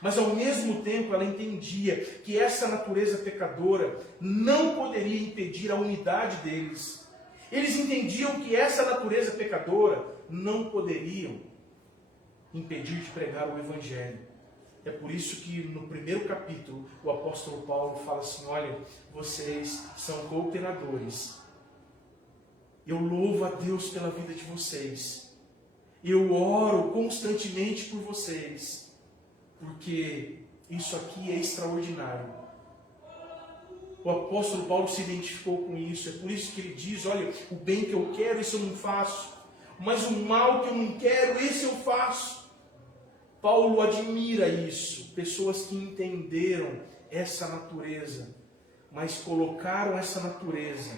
mas ao mesmo tempo ela entendia que essa natureza pecadora não poderia impedir a unidade deles. Eles entendiam que essa natureza pecadora não poderiam impedir de pregar o Evangelho. É por isso que no primeiro capítulo o apóstolo Paulo fala assim: olha, vocês são cooperadores. Eu louvo a Deus pela vida de vocês. Eu oro constantemente por vocês, porque isso aqui é extraordinário. O apóstolo Paulo se identificou com isso. É por isso que ele diz: olha, o bem que eu quero, isso eu não faço, mas o mal que eu não quero, esse eu faço. Paulo admira isso, pessoas que entenderam essa natureza, mas colocaram essa natureza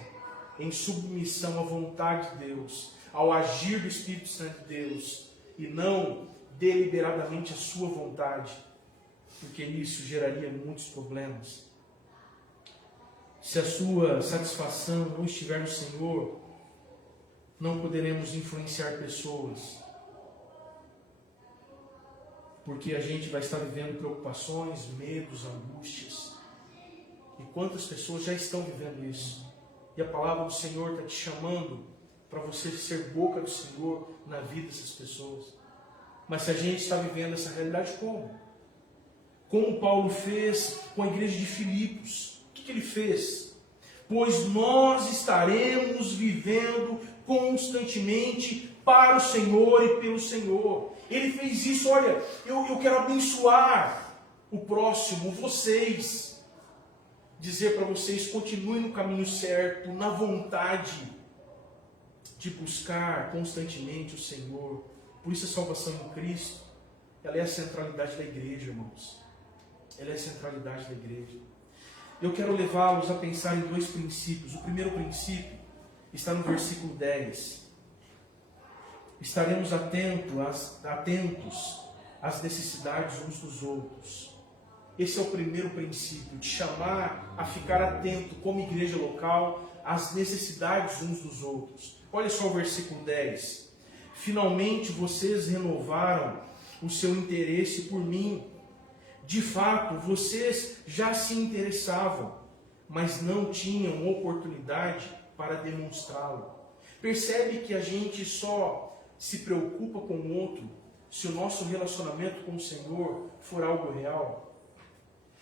em submissão à vontade de Deus, ao agir do Espírito Santo de Deus, e não deliberadamente a sua vontade, porque isso geraria muitos problemas. Se a sua satisfação não estiver no Senhor, não poderemos influenciar pessoas, porque a gente vai estar vivendo preocupações, medos, angústias. E quantas pessoas já estão vivendo isso? E a palavra do Senhor está te chamando para você ser boca do Senhor na vida dessas pessoas. Mas se a gente está vivendo essa realidade, como? Como Paulo fez com a igreja de Filipos. O que ele fez? Pois nós estaremos vivendo constantemente para o Senhor e pelo Senhor. Ele fez isso. Olha, eu quero abençoar o próximo, vocês. Dizer para vocês: continuem no caminho certo, na vontade de buscar constantemente o Senhor. Por isso a salvação em Cristo, ela é a centralidade da igreja, irmãos. Ela é a centralidade da igreja. Eu quero levá-los a pensar em dois princípios. O primeiro princípio está no versículo 10. Estaremos atentos às necessidades uns dos outros. Esse é o primeiro princípio, de chamar a ficar atento como igreja local às necessidades uns dos outros. Olha só o versículo 10. Finalmente vocês renovaram o seu interesse por mim. De fato, vocês já se interessavam, mas não tinham oportunidade para demonstrá-lo. Percebe que a gente só se preocupa com o outro se o nosso relacionamento com o Senhor for algo real.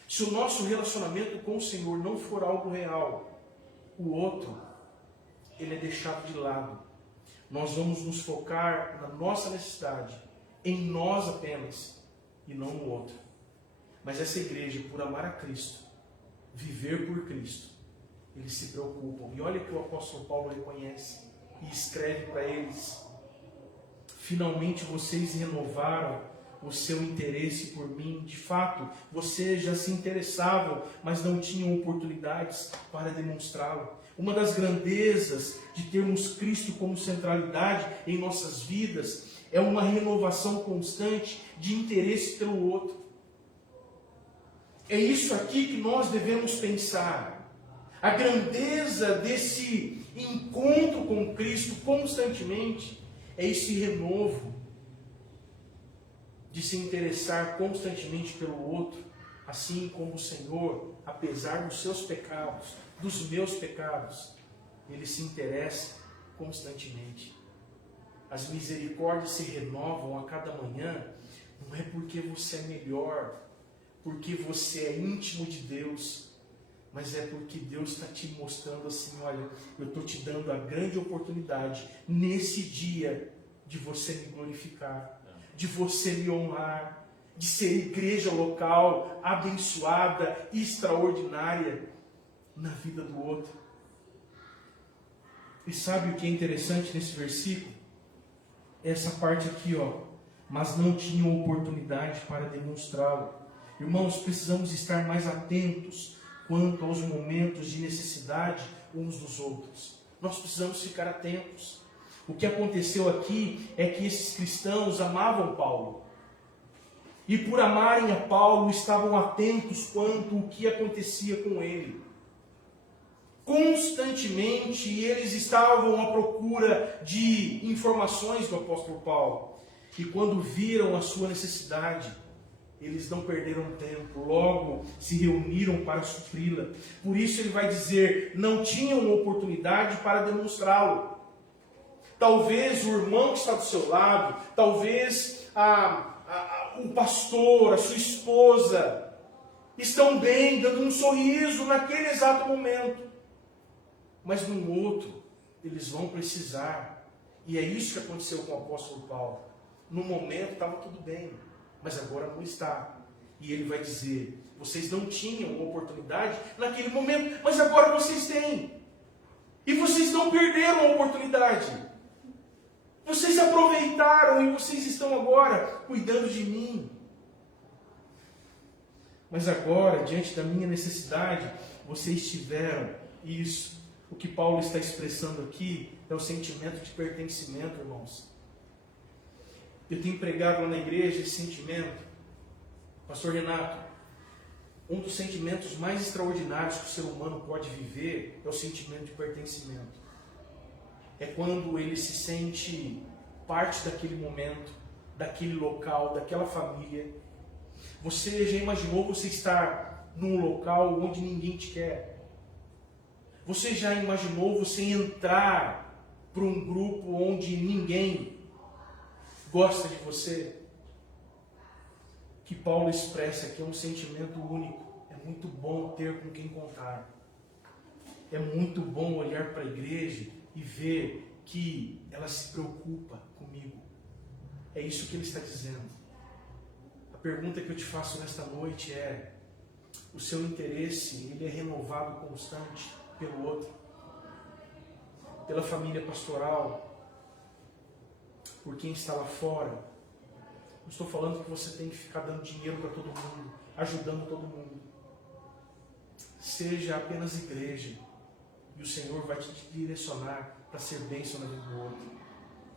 Se o nosso relacionamento com o Senhor não for algo real, o outro, ele é deixado de lado. Nós vamos nos focar na nossa necessidade, em nós apenas, e não no outro. Mas essa igreja, por amar a Cristo, viver por Cristo, eles se preocupam. E olha que o apóstolo Paulo reconhece e escreve para eles: finalmente vocês renovaram o seu interesse por mim. De fato, vocês já se interessavam, mas não tinham oportunidades para demonstrá-lo. Uma das grandezas de termos Cristo como centralidade em nossas vidas é uma renovação constante de interesse pelo outro. É isso aqui que nós devemos pensar. A grandeza desse encontro com Cristo constantemente é esse renovo de se interessar constantemente pelo outro, assim como o Senhor, apesar dos seus pecados, dos meus pecados, Ele se interessa constantemente. As misericórdias se renovam a cada manhã, não é porque você é melhor, porque você é íntimo de Deus, mas é porque Deus está te mostrando assim: olha, eu estou te dando a grande oportunidade nesse dia de você me glorificar, de você me honrar, de ser igreja local, abençoada, extraordinária. na vida do outro. E sabe o que é interessante nesse versículo? Essa parte aqui, ó. Mas não tinham oportunidade para demonstrá-lo. Irmãos, precisamos estar mais atentos quanto aos momentos de necessidade uns dos outros. Nós precisamos ficar atentos. O que aconteceu aqui é que esses cristãos amavam Paulo. E por amarem a Paulo, estavam atentos quanto ao que acontecia com ele. Constantemente eles estavam à procura de informações do apóstolo Paulo. E quando viram a sua necessidade, eles não perderam tempo, logo se reuniram para supri-la. Por isso ele vai dizer, não tinham oportunidade para demonstrá-lo. Talvez o irmão que está do seu lado, talvez o pastor, a sua esposa, estão bem, dando um sorriso naquele exato momento. Mas no outro, eles vão precisar. E é isso que aconteceu com o apóstolo Paulo. No momento estava tudo bem, mas agora não está. E ele vai dizer, vocês não tinham oportunidade naquele momento, mas agora vocês têm. E vocês não perderam a oportunidade. Vocês aproveitaram e vocês estão agora cuidando de mim. Mas agora, diante da minha necessidade, vocês tiveram isso. O que Paulo está expressando aqui é o sentimento de pertencimento, irmãos. Eu tenho pregado lá na igreja esse sentimento. Pastor Renato, um dos sentimentos mais extraordinários que o ser humano pode viver é o sentimento de pertencimento. É quando ele se sente parte daquele momento, daquele local, daquela família. Você já imaginou você estar num local onde ninguém te quer? Você já imaginou você entrar para um grupo onde ninguém gosta de você? O que Paulo expressa aqui é um sentimento único. É muito bom ter com quem contar. É muito bom olhar para a igreja e ver que ela se preocupa comigo. É isso que ele está dizendo. A pergunta que eu te faço nesta noite é: o seu interesse, ele é renovado constante pelo outro? Pela família pastoral? Por quem está lá fora? Não estou falando que você tem que ficar dando dinheiro para todo mundo, ajudando todo mundo. Seja apenas igreja, e o Senhor vai te direcionar para ser bênção na vida do outro.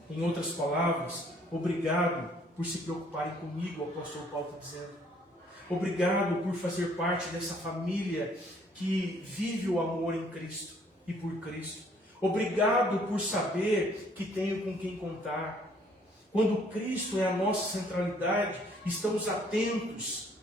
Em outras palavras, obrigado por se preocuparem comigo, o apóstolo Paulo está dizendo. Obrigado por fazer parte dessa família que vive o amor em Cristo e por Cristo. Obrigado por saber que tenho com quem contar. Quando Cristo é a nossa centralidade, estamos atentos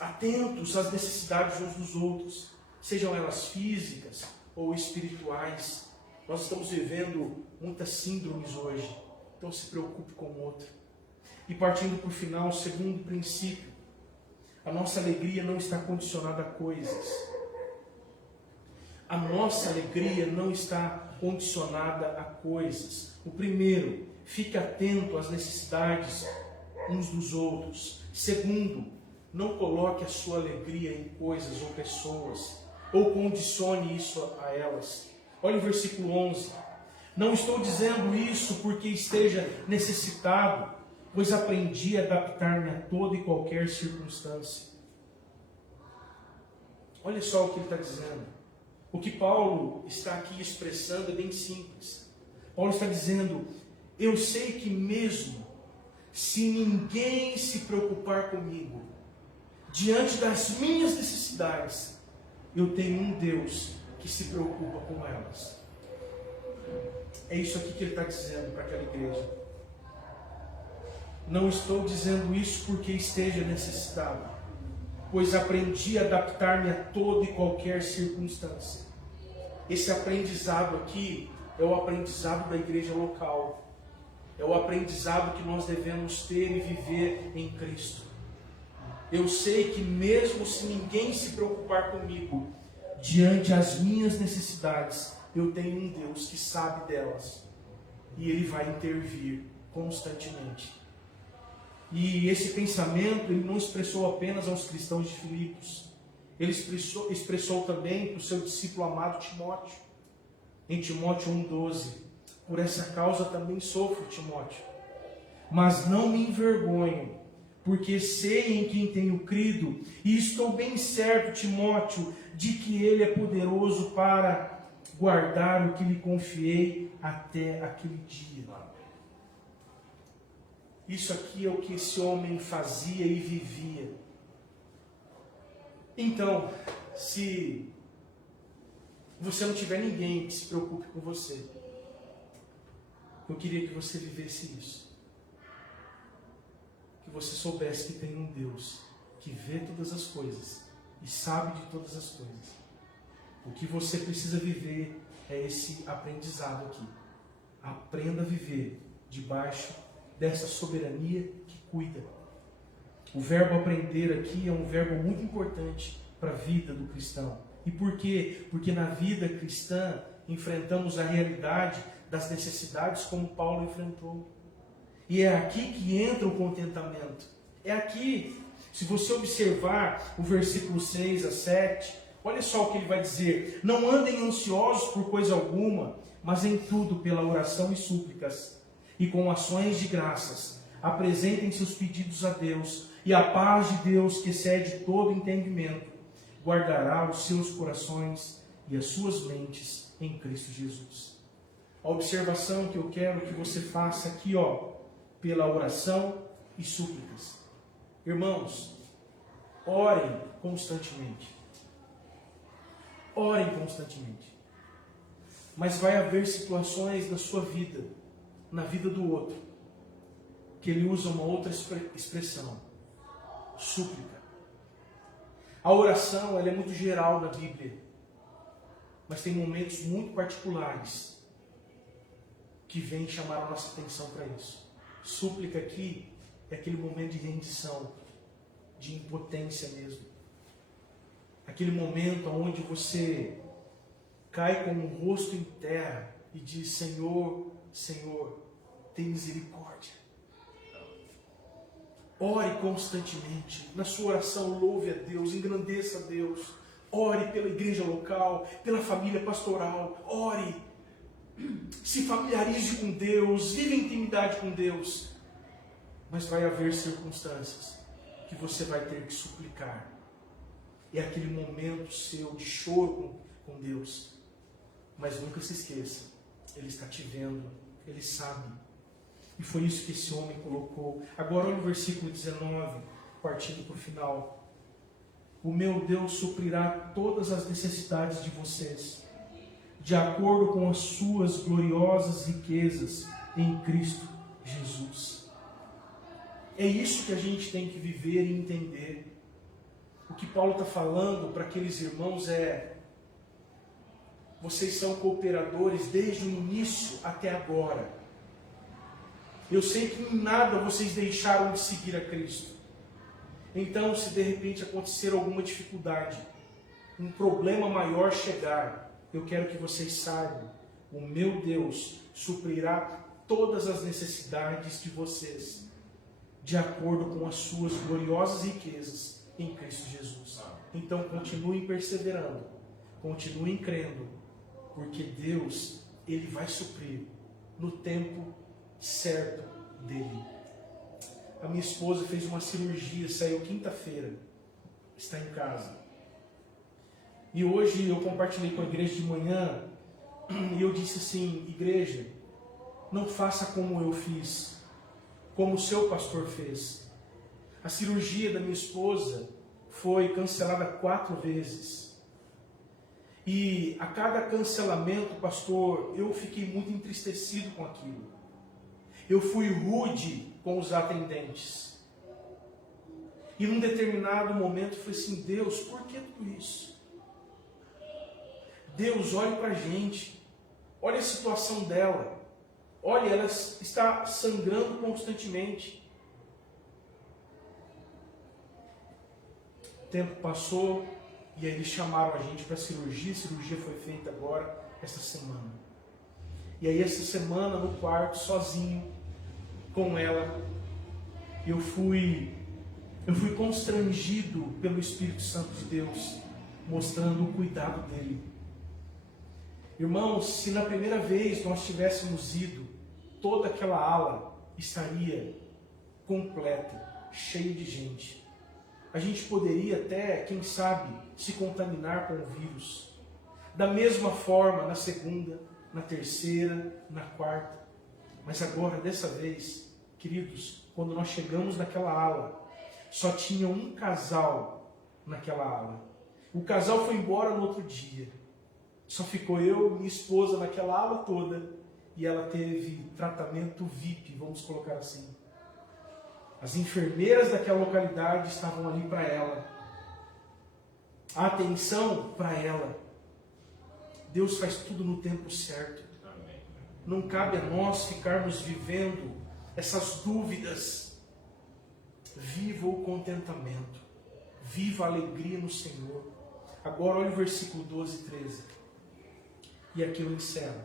às necessidades uns dos outros, sejam elas físicas ou espirituais. Nós estamos vivendo muitas síndromes hoje, então se preocupe com o outro. E partindo para o final, o segundo princípio, a nossa alegria não está condicionada a coisas. A nossa alegria não está condicionada a coisas. O primeiro, fique atento às necessidades uns dos outros. Segundo, não coloque a sua alegria em coisas ou pessoas, ou condicione isso a elas. Olha o versículo 11. Não estou dizendo isso porque esteja necessitado, pois aprendi a adaptar-me a toda e qualquer circunstância. Olha só o que ele está dizendo. O que Paulo está aqui expressando é bem simples. Paulo está dizendo: eu sei que mesmo se ninguém se preocupar comigo, diante das minhas necessidades, eu tenho um Deus que se preocupa com elas. É isso aqui que ele está dizendo para aquela igreja. Não estou dizendo isso porque esteja necessitado, pois aprendi a adaptar-me a toda e qualquer circunstância. Esse aprendizado aqui é o aprendizado da igreja local. É o aprendizado que nós devemos ter e viver em Cristo. Eu sei que mesmo se ninguém se preocupar comigo, diante das minhas necessidades, eu tenho um Deus que sabe delas. E Ele vai intervir constantemente. E esse pensamento, ele não expressou apenas aos cristãos de Filipos. ele expressou também para o seu discípulo amado Timóteo. Em Timóteo 1,12: por essa causa também sofro, Timóteo, mas não me envergonho, porque sei em quem tenho crido, e estou bem certo, Timóteo, de que ele é poderoso para guardar o que lhe confiei até aquele dia. Isso aqui é o que esse homem fazia e vivia. Então, se você não tiver ninguém que se preocupe com você, eu queria que você vivesse isso. Que você soubesse que tem um Deus que vê todas as coisas e sabe de todas as coisas. O que você precisa viver é esse aprendizado aqui. Aprenda a viver debaixo dessa soberania que cuida. O verbo aprender aqui é um verbo muito importante para a vida do cristão. E por quê? Porque na vida cristã enfrentamos a realidade das necessidades como Paulo enfrentou. E é aqui que entra o contentamento. É aqui, se você observar o versículo 6 a 7, olha só o que ele vai dizer: não andem ansiosos por coisa alguma, mas em tudo pela oração e súplicas, e com ações de graças, apresentem seus pedidos a Deus, e a paz de Deus, que excede todo entendimento, guardará os seus corações e as suas mentes em Cristo Jesus. A observação que eu quero que você faça aqui, pela oração e súplicas. Irmãos, orem constantemente. Orem constantemente. Mas vai haver situações na sua vida, na vida do outro, que ele usa uma outra expressão: súplica. A oração, ela é muito geral na Bíblia, mas tem momentos muito particulares que vêm chamar a nossa atenção para isso. Súplica aqui é aquele momento de rendição, de impotência mesmo. Aquele momento onde você cai com o rosto em terra e diz: Senhor, Senhor, tem misericórdia. Ore constantemente. Na sua oração, louve a Deus, engrandeça a Deus. Ore pela igreja local, pela família pastoral. Ore. Se familiarize com Deus, vive em intimidade com Deus. Mas vai haver circunstâncias que você vai ter que suplicar. É aquele momento seu de choro com Deus. Mas nunca se esqueça, Ele está te vendo, Ele sabe. E foi isso que esse homem colocou. Agora olha o versículo 19, partindo para o final. O meu Deus suprirá todas as necessidades de vocês, de acordo com as suas gloriosas riquezas em Cristo Jesus. É isso que a gente tem que viver e entender. O que Paulo está falando para aqueles irmãos é: vocês são cooperadores desde o início até agora. Eu sei que em nada vocês deixaram de seguir a Cristo. Então, se de repente acontecer alguma dificuldade, um problema maior chegar, eu quero que vocês saibam: o meu Deus suprirá todas as necessidades de vocês, de acordo com as suas gloriosas riquezas em Cristo Jesus. Então, continuem perseverando, continuem crendo, porque Deus, Ele vai suprir no tempo certo dele. A minha esposa fez uma cirurgia, saiu quinta-feira, está em casa. E hoje eu compartilhei com a igreja de manhã, e eu disse assim: igreja, não faça como eu fiz, como o seu pastor fez. A cirurgia da minha esposa foi cancelada 4 vezes. E a cada cancelamento, pastor, eu fiquei muito entristecido com aquilo. Eu fui rude com os atendentes. E num determinado momento eu falei assim: Deus, por que tudo isso? Deus, olhe para a gente. Olha a situação dela. Olha, ela está sangrando constantemente. O tempo passou e aí eles chamaram a gente para a cirurgia. A cirurgia foi feita agora, essa semana. E aí essa semana no quarto, sozinho, com ela, eu fui constrangido pelo Espírito Santo de Deus mostrando o cuidado dele. Irmãos, se na primeira vez nós tivéssemos ido, toda aquela ala estaria completa, cheia de gente. A gente poderia até, quem sabe, se contaminar com o vírus. Da mesma forma, na segunda, na terceira, na quarta. Mas agora, dessa vez, queridos, quando nós chegamos naquela ala, só tinha um casal naquela ala. O casal foi embora no outro dia. Só ficou eu e minha esposa naquela ala toda. E ela teve tratamento VIP, vamos colocar assim. As enfermeiras daquela localidade estavam ali para ela. A atenção para ela. Deus faz tudo no tempo certo. Não cabe a nós ficarmos vivendo essas dúvidas. Viva o contentamento. Viva a alegria no Senhor. Agora olha o versículo 12 e 13. E aqui eu encerro.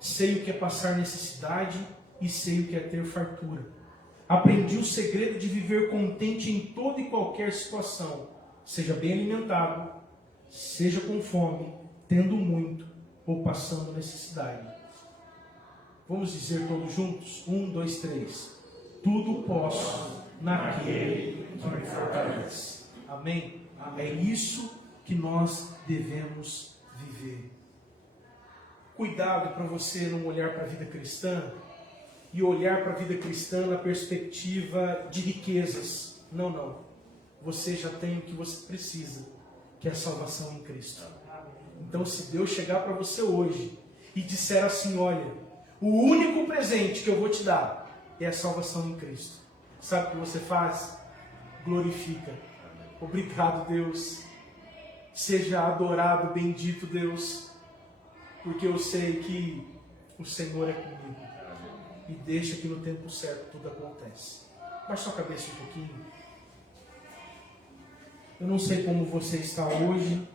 Sei o que é passar necessidade e sei o que é ter fartura. Aprendi o segredo de viver contente em toda e qualquer situação. Seja bem alimentado, seja com fome, tendo muito ou passando necessidade. Vamos dizer todos juntos? 1, 2, 3. Tudo posso naquele que me fortalece. Amém? É isso que nós devemos viver. Cuidado para você não olhar para a vida cristã e olhar para a vida cristã na perspectiva de riquezas. Não, não. Você já tem o que você precisa, que é a salvação em Cristo. Então, se Deus chegar para você hoje e disser assim, olha, o único presente que eu vou te dar é a salvação em Cristo. Sabe o que você faz? Glorifica. Obrigado, Deus. Seja adorado, bendito Deus, porque eu sei que o Senhor é comigo. E deixa que no tempo certo tudo acontece. Baixa sua cabeça um pouquinho. Eu não sei como você está hoje.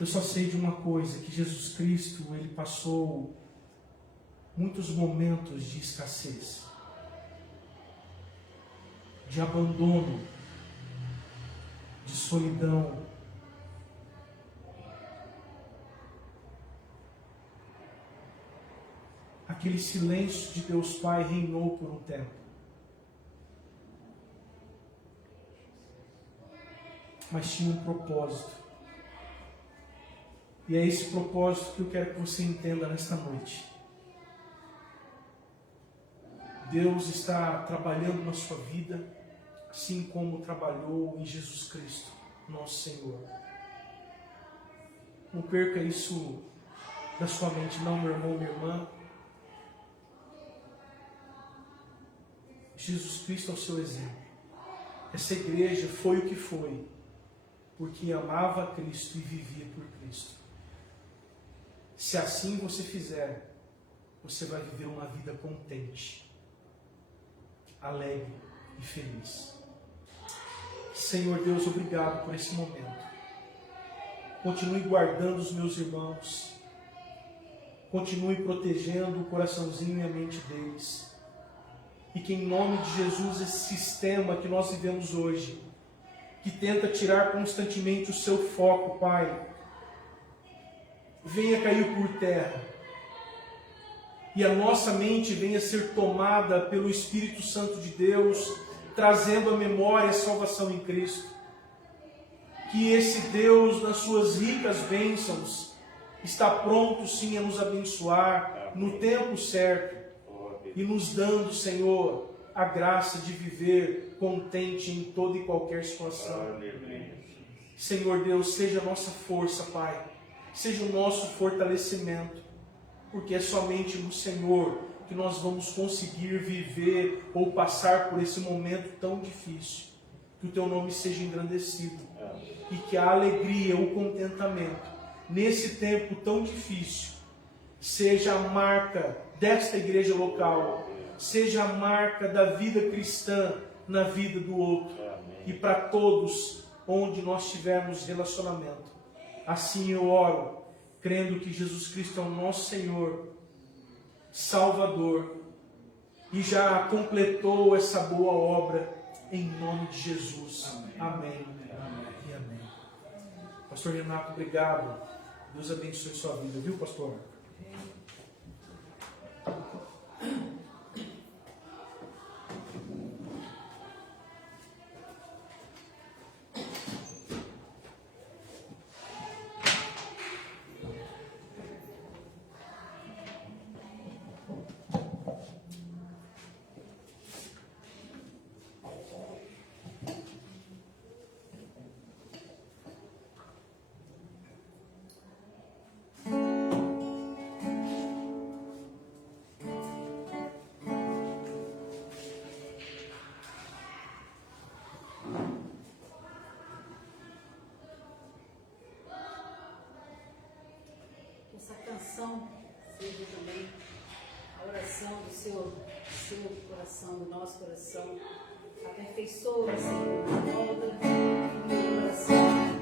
Eu só sei de uma coisa, que Jesus Cristo, Ele passou muitos momentos de escassez, de abandono, de solidão. Aquele silêncio de Deus Pai reinou por um tempo. Mas tinha um propósito. E é esse propósito que eu quero que você entenda nesta noite. Deus está trabalhando na sua vida, assim como trabalhou em Jesus Cristo, nosso Senhor. Não perca isso da sua mente, não, meu irmão, minha irmã. Jesus Cristo é o seu exemplo. Essa igreja foi o que foi, porque amava Cristo e vivia por Cristo. Se assim você fizer, você vai viver uma vida contente, alegre e feliz. Senhor Deus, obrigado por esse momento. Continue guardando os meus irmãos. Continue protegendo o coraçãozinho e a mente deles. E que em nome de Jesus esse sistema que nós vivemos hoje, que tenta tirar constantemente o seu foco, Pai, venha cair por terra. E a nossa mente venha ser tomada pelo Espírito Santo de Deus, trazendo à memória a salvação em Cristo. Que esse Deus, nas suas ricas bênçãos, está pronto sim a nos abençoar no tempo certo e nos dando, Senhor, a graça de viver contente em toda e qualquer situação. Senhor Deus, seja a nossa força, Pai, seja o nosso fortalecimento, porque é somente no Senhor que nós vamos conseguir viver ou passar por esse momento tão difícil. Que o Teu nome seja engrandecido e que a alegria, o contentamento nesse tempo tão difícil seja a marca desta igreja local, seja a marca da vida cristã na vida do outro e para todos onde nós tivermos relacionamento. Assim eu oro, crendo que Jesus Cristo é o nosso Senhor, Salvador, e já completou essa boa obra em nome de Jesus. Amém. Amém. E amém. Pastor Renato, obrigado. Deus abençoe sua vida, viu, pastor? Essa canção seja também a oração do seu coração, do nosso coração. Aperfeiçoa, Senhor, molda o meu coração.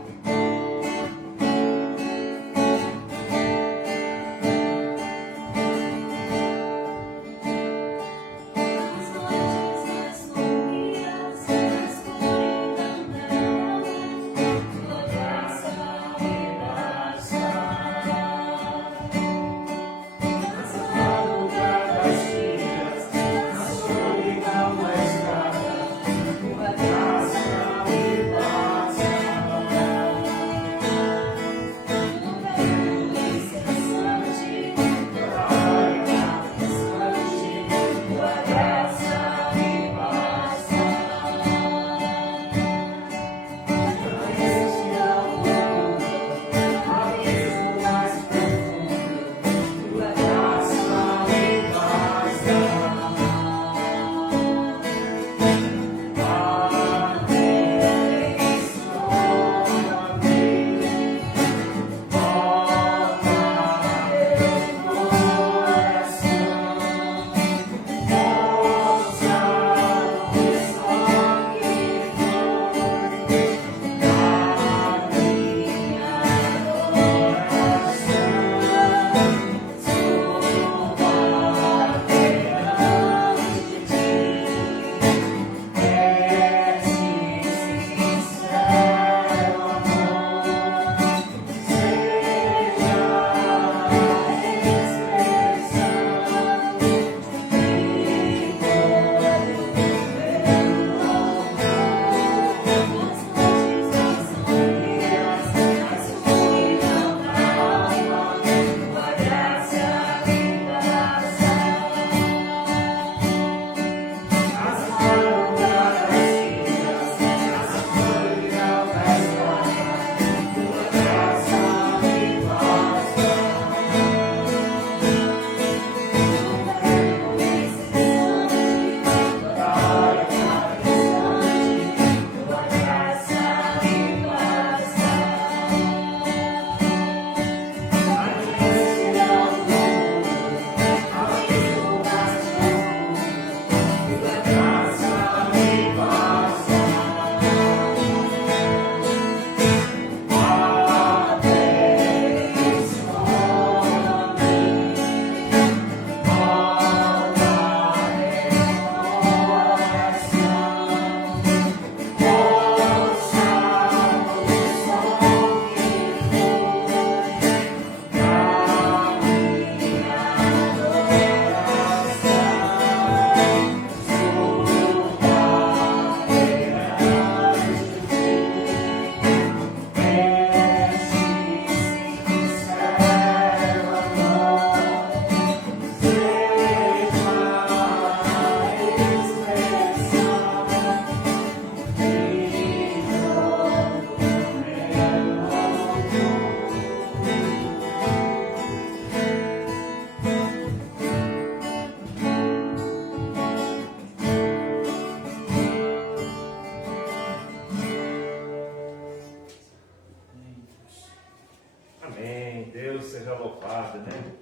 seja louvado, né?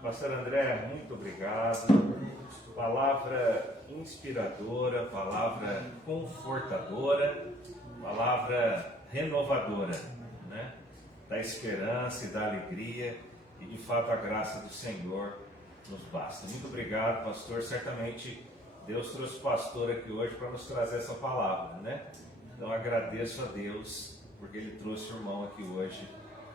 Pastor André, muito obrigado. Palavra inspiradora, palavra confortadora, palavra renovadora, né? Da esperança e da alegria, e de fato a graça do Senhor nos basta. Muito obrigado, pastor. Certamente Deus trouxe o pastor aqui hoje para nos trazer essa palavra, né? Então agradeço a Deus porque ele trouxe o irmão aqui hoje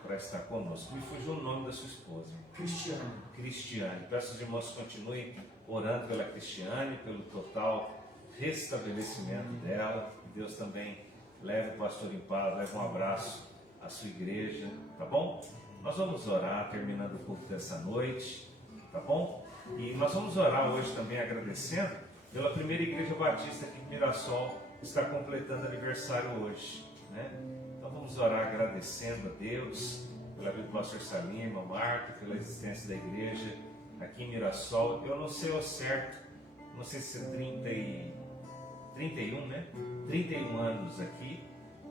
para estar conosco. Me fugiu o nome da sua esposa. Cristiane. Peço que os irmãos continuem orando pela Cristiane, pelo total restabelecimento dela. Que Deus também leve o pastor em paz, leve um abraço à sua igreja, tá bom? Nós vamos orar terminando o culto dessa noite, tá bom? E nós vamos orar hoje também agradecendo pela primeira igreja batista aqui em Mirassol, que está completando aniversário hoje, né? Então vamos orar agradecendo a Deus pela vida do pastor Salim, irmã Marta, pela existência da igreja aqui em Mirassol. Eu não sei ao certo, não sei se é 31, né? 31 anos aqui.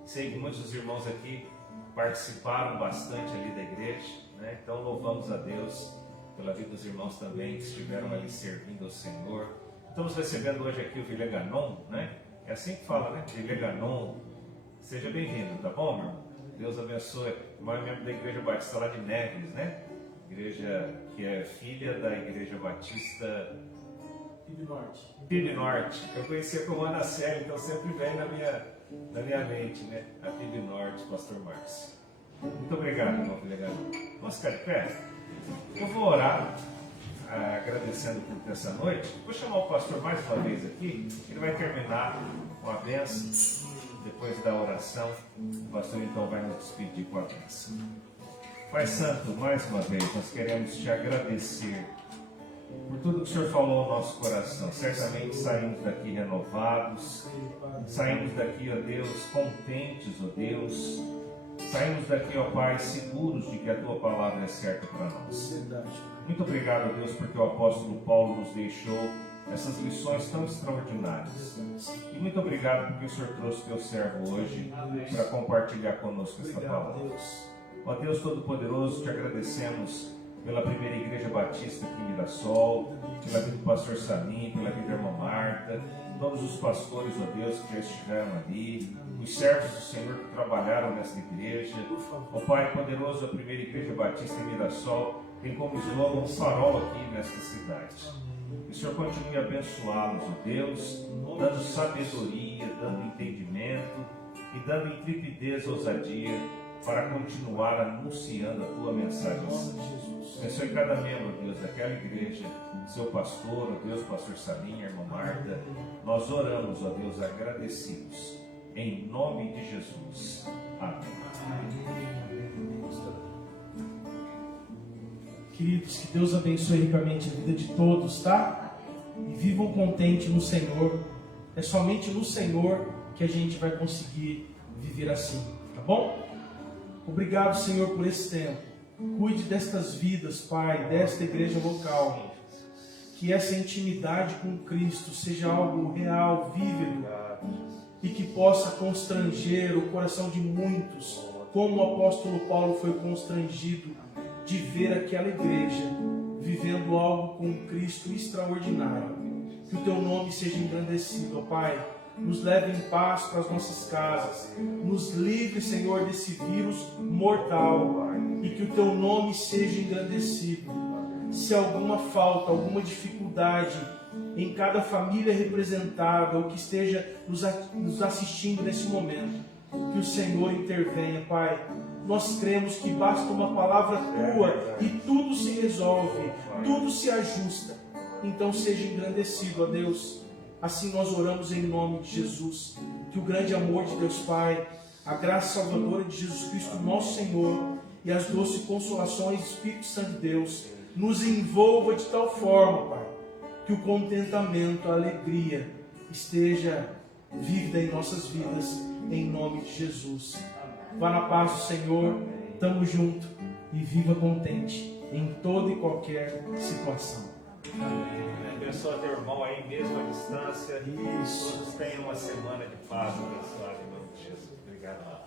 Sei que muitos dos irmãos aqui participaram bastante ali da igreja, né? Então louvamos a Deus pela vida dos irmãos também que estiveram ali servindo ao Senhor. Estamos recebendo hoje aqui o Vileganon, né? É assim que fala, né? Vileganon. Seja bem-vindo, tá bom, meu irmão? Deus abençoe. O maior membro da Igreja Batista lá de Neves, né? Igreja que é filha da Igreja Batista PIB Norte. Eu conhecia como Ana Célia, então sempre vem na minha mente, né? A PIB Norte, pastor Marcos. Muito obrigado, irmão Vileganon. Vamos ficar de pé? Eu vou orar, agradecendo por essa noite. Vou chamar o pastor mais uma vez aqui. Ele vai terminar com a bênção. Depois da oração, o pastor então vai nos despedir com a bênção. Pai Santo, mais uma vez, nós queremos te agradecer por tudo que o Senhor falou ao nosso coração. Certamente saímos daqui renovados, saímos daqui, ó Deus, contentes, ó Deus. Saímos daqui, ó Pai, seguros de que a Tua palavra é certa para nós. Muito obrigado, ó Deus, porque o apóstolo Paulo nos deixou essas lições tão extraordinárias. E muito obrigado porque o Senhor trouxe Teu servo hoje para compartilhar conosco esta palavra. Ó Deus Todo-Poderoso, te agradecemos pela primeira igreja batista aqui em Mirassol, pela vida do pastor Salim, pela vida da irmã Marta, todos os pastores, ó Deus, que já estiveram ali, os servos do Senhor que trabalharam nessa igreja. Ó Pai poderoso, a primeira igreja batista em Mirassol tem como slogan um farol aqui nesta cidade. Que o Senhor continue a abençoá-los, ó Deus, dando sabedoria, dando entendimento e dando intrepidez, ousadia para continuar anunciando a Tua mensagem. Abençoe cada membro, ó Deus, daquela igreja, seu pastor, ó Deus, pastor Salim, irmã Marta. Nós oramos, ó Deus, agradecidos, em nome de Jesus. Amém. Queridos, que Deus abençoe ricamente a vida de todos, tá? E vivam contentes no Senhor. É somente no Senhor que a gente vai conseguir viver assim, tá bom? Obrigado, Senhor, por esse tempo. Cuide destas vidas, Pai, desta igreja local. Que essa intimidade com Cristo seja algo real, vívido, e que possa constranger o coração de muitos, como o apóstolo Paulo foi constrangido de ver aquela igreja vivendo algo com Cristo extraordinário. Que o Teu nome seja engrandecido, ó Pai. Nos leve em paz para as nossas casas. Nos livre, Senhor, desse vírus mortal. E que o Teu nome seja engrandecido. Se alguma falta, alguma dificuldade em cada família representada, ou que esteja nos assistindo nesse momento, que o Senhor intervenha, Pai. Nós cremos que basta uma palavra Tua e tudo se resolve, tudo se ajusta. Então seja engrandecido, ó Deus. Assim nós oramos em nome de Jesus. Que o grande amor de Deus Pai, a graça salvadora de Jesus Cristo, nosso Senhor, e as doces consolações do Espírito Santo de Deus nos envolva de tal forma, Pai, que o contentamento, a alegria esteja vívida em nossas vidas, em nome de Jesus. Vá na paz do Senhor, tamo junto e viva contente em toda e qualquer situação. Amém. Abençoa teu irmão aí, mesmo à distância. Isso. Todos tenham uma semana de paz abençoada em nome de Jesus. Obrigado.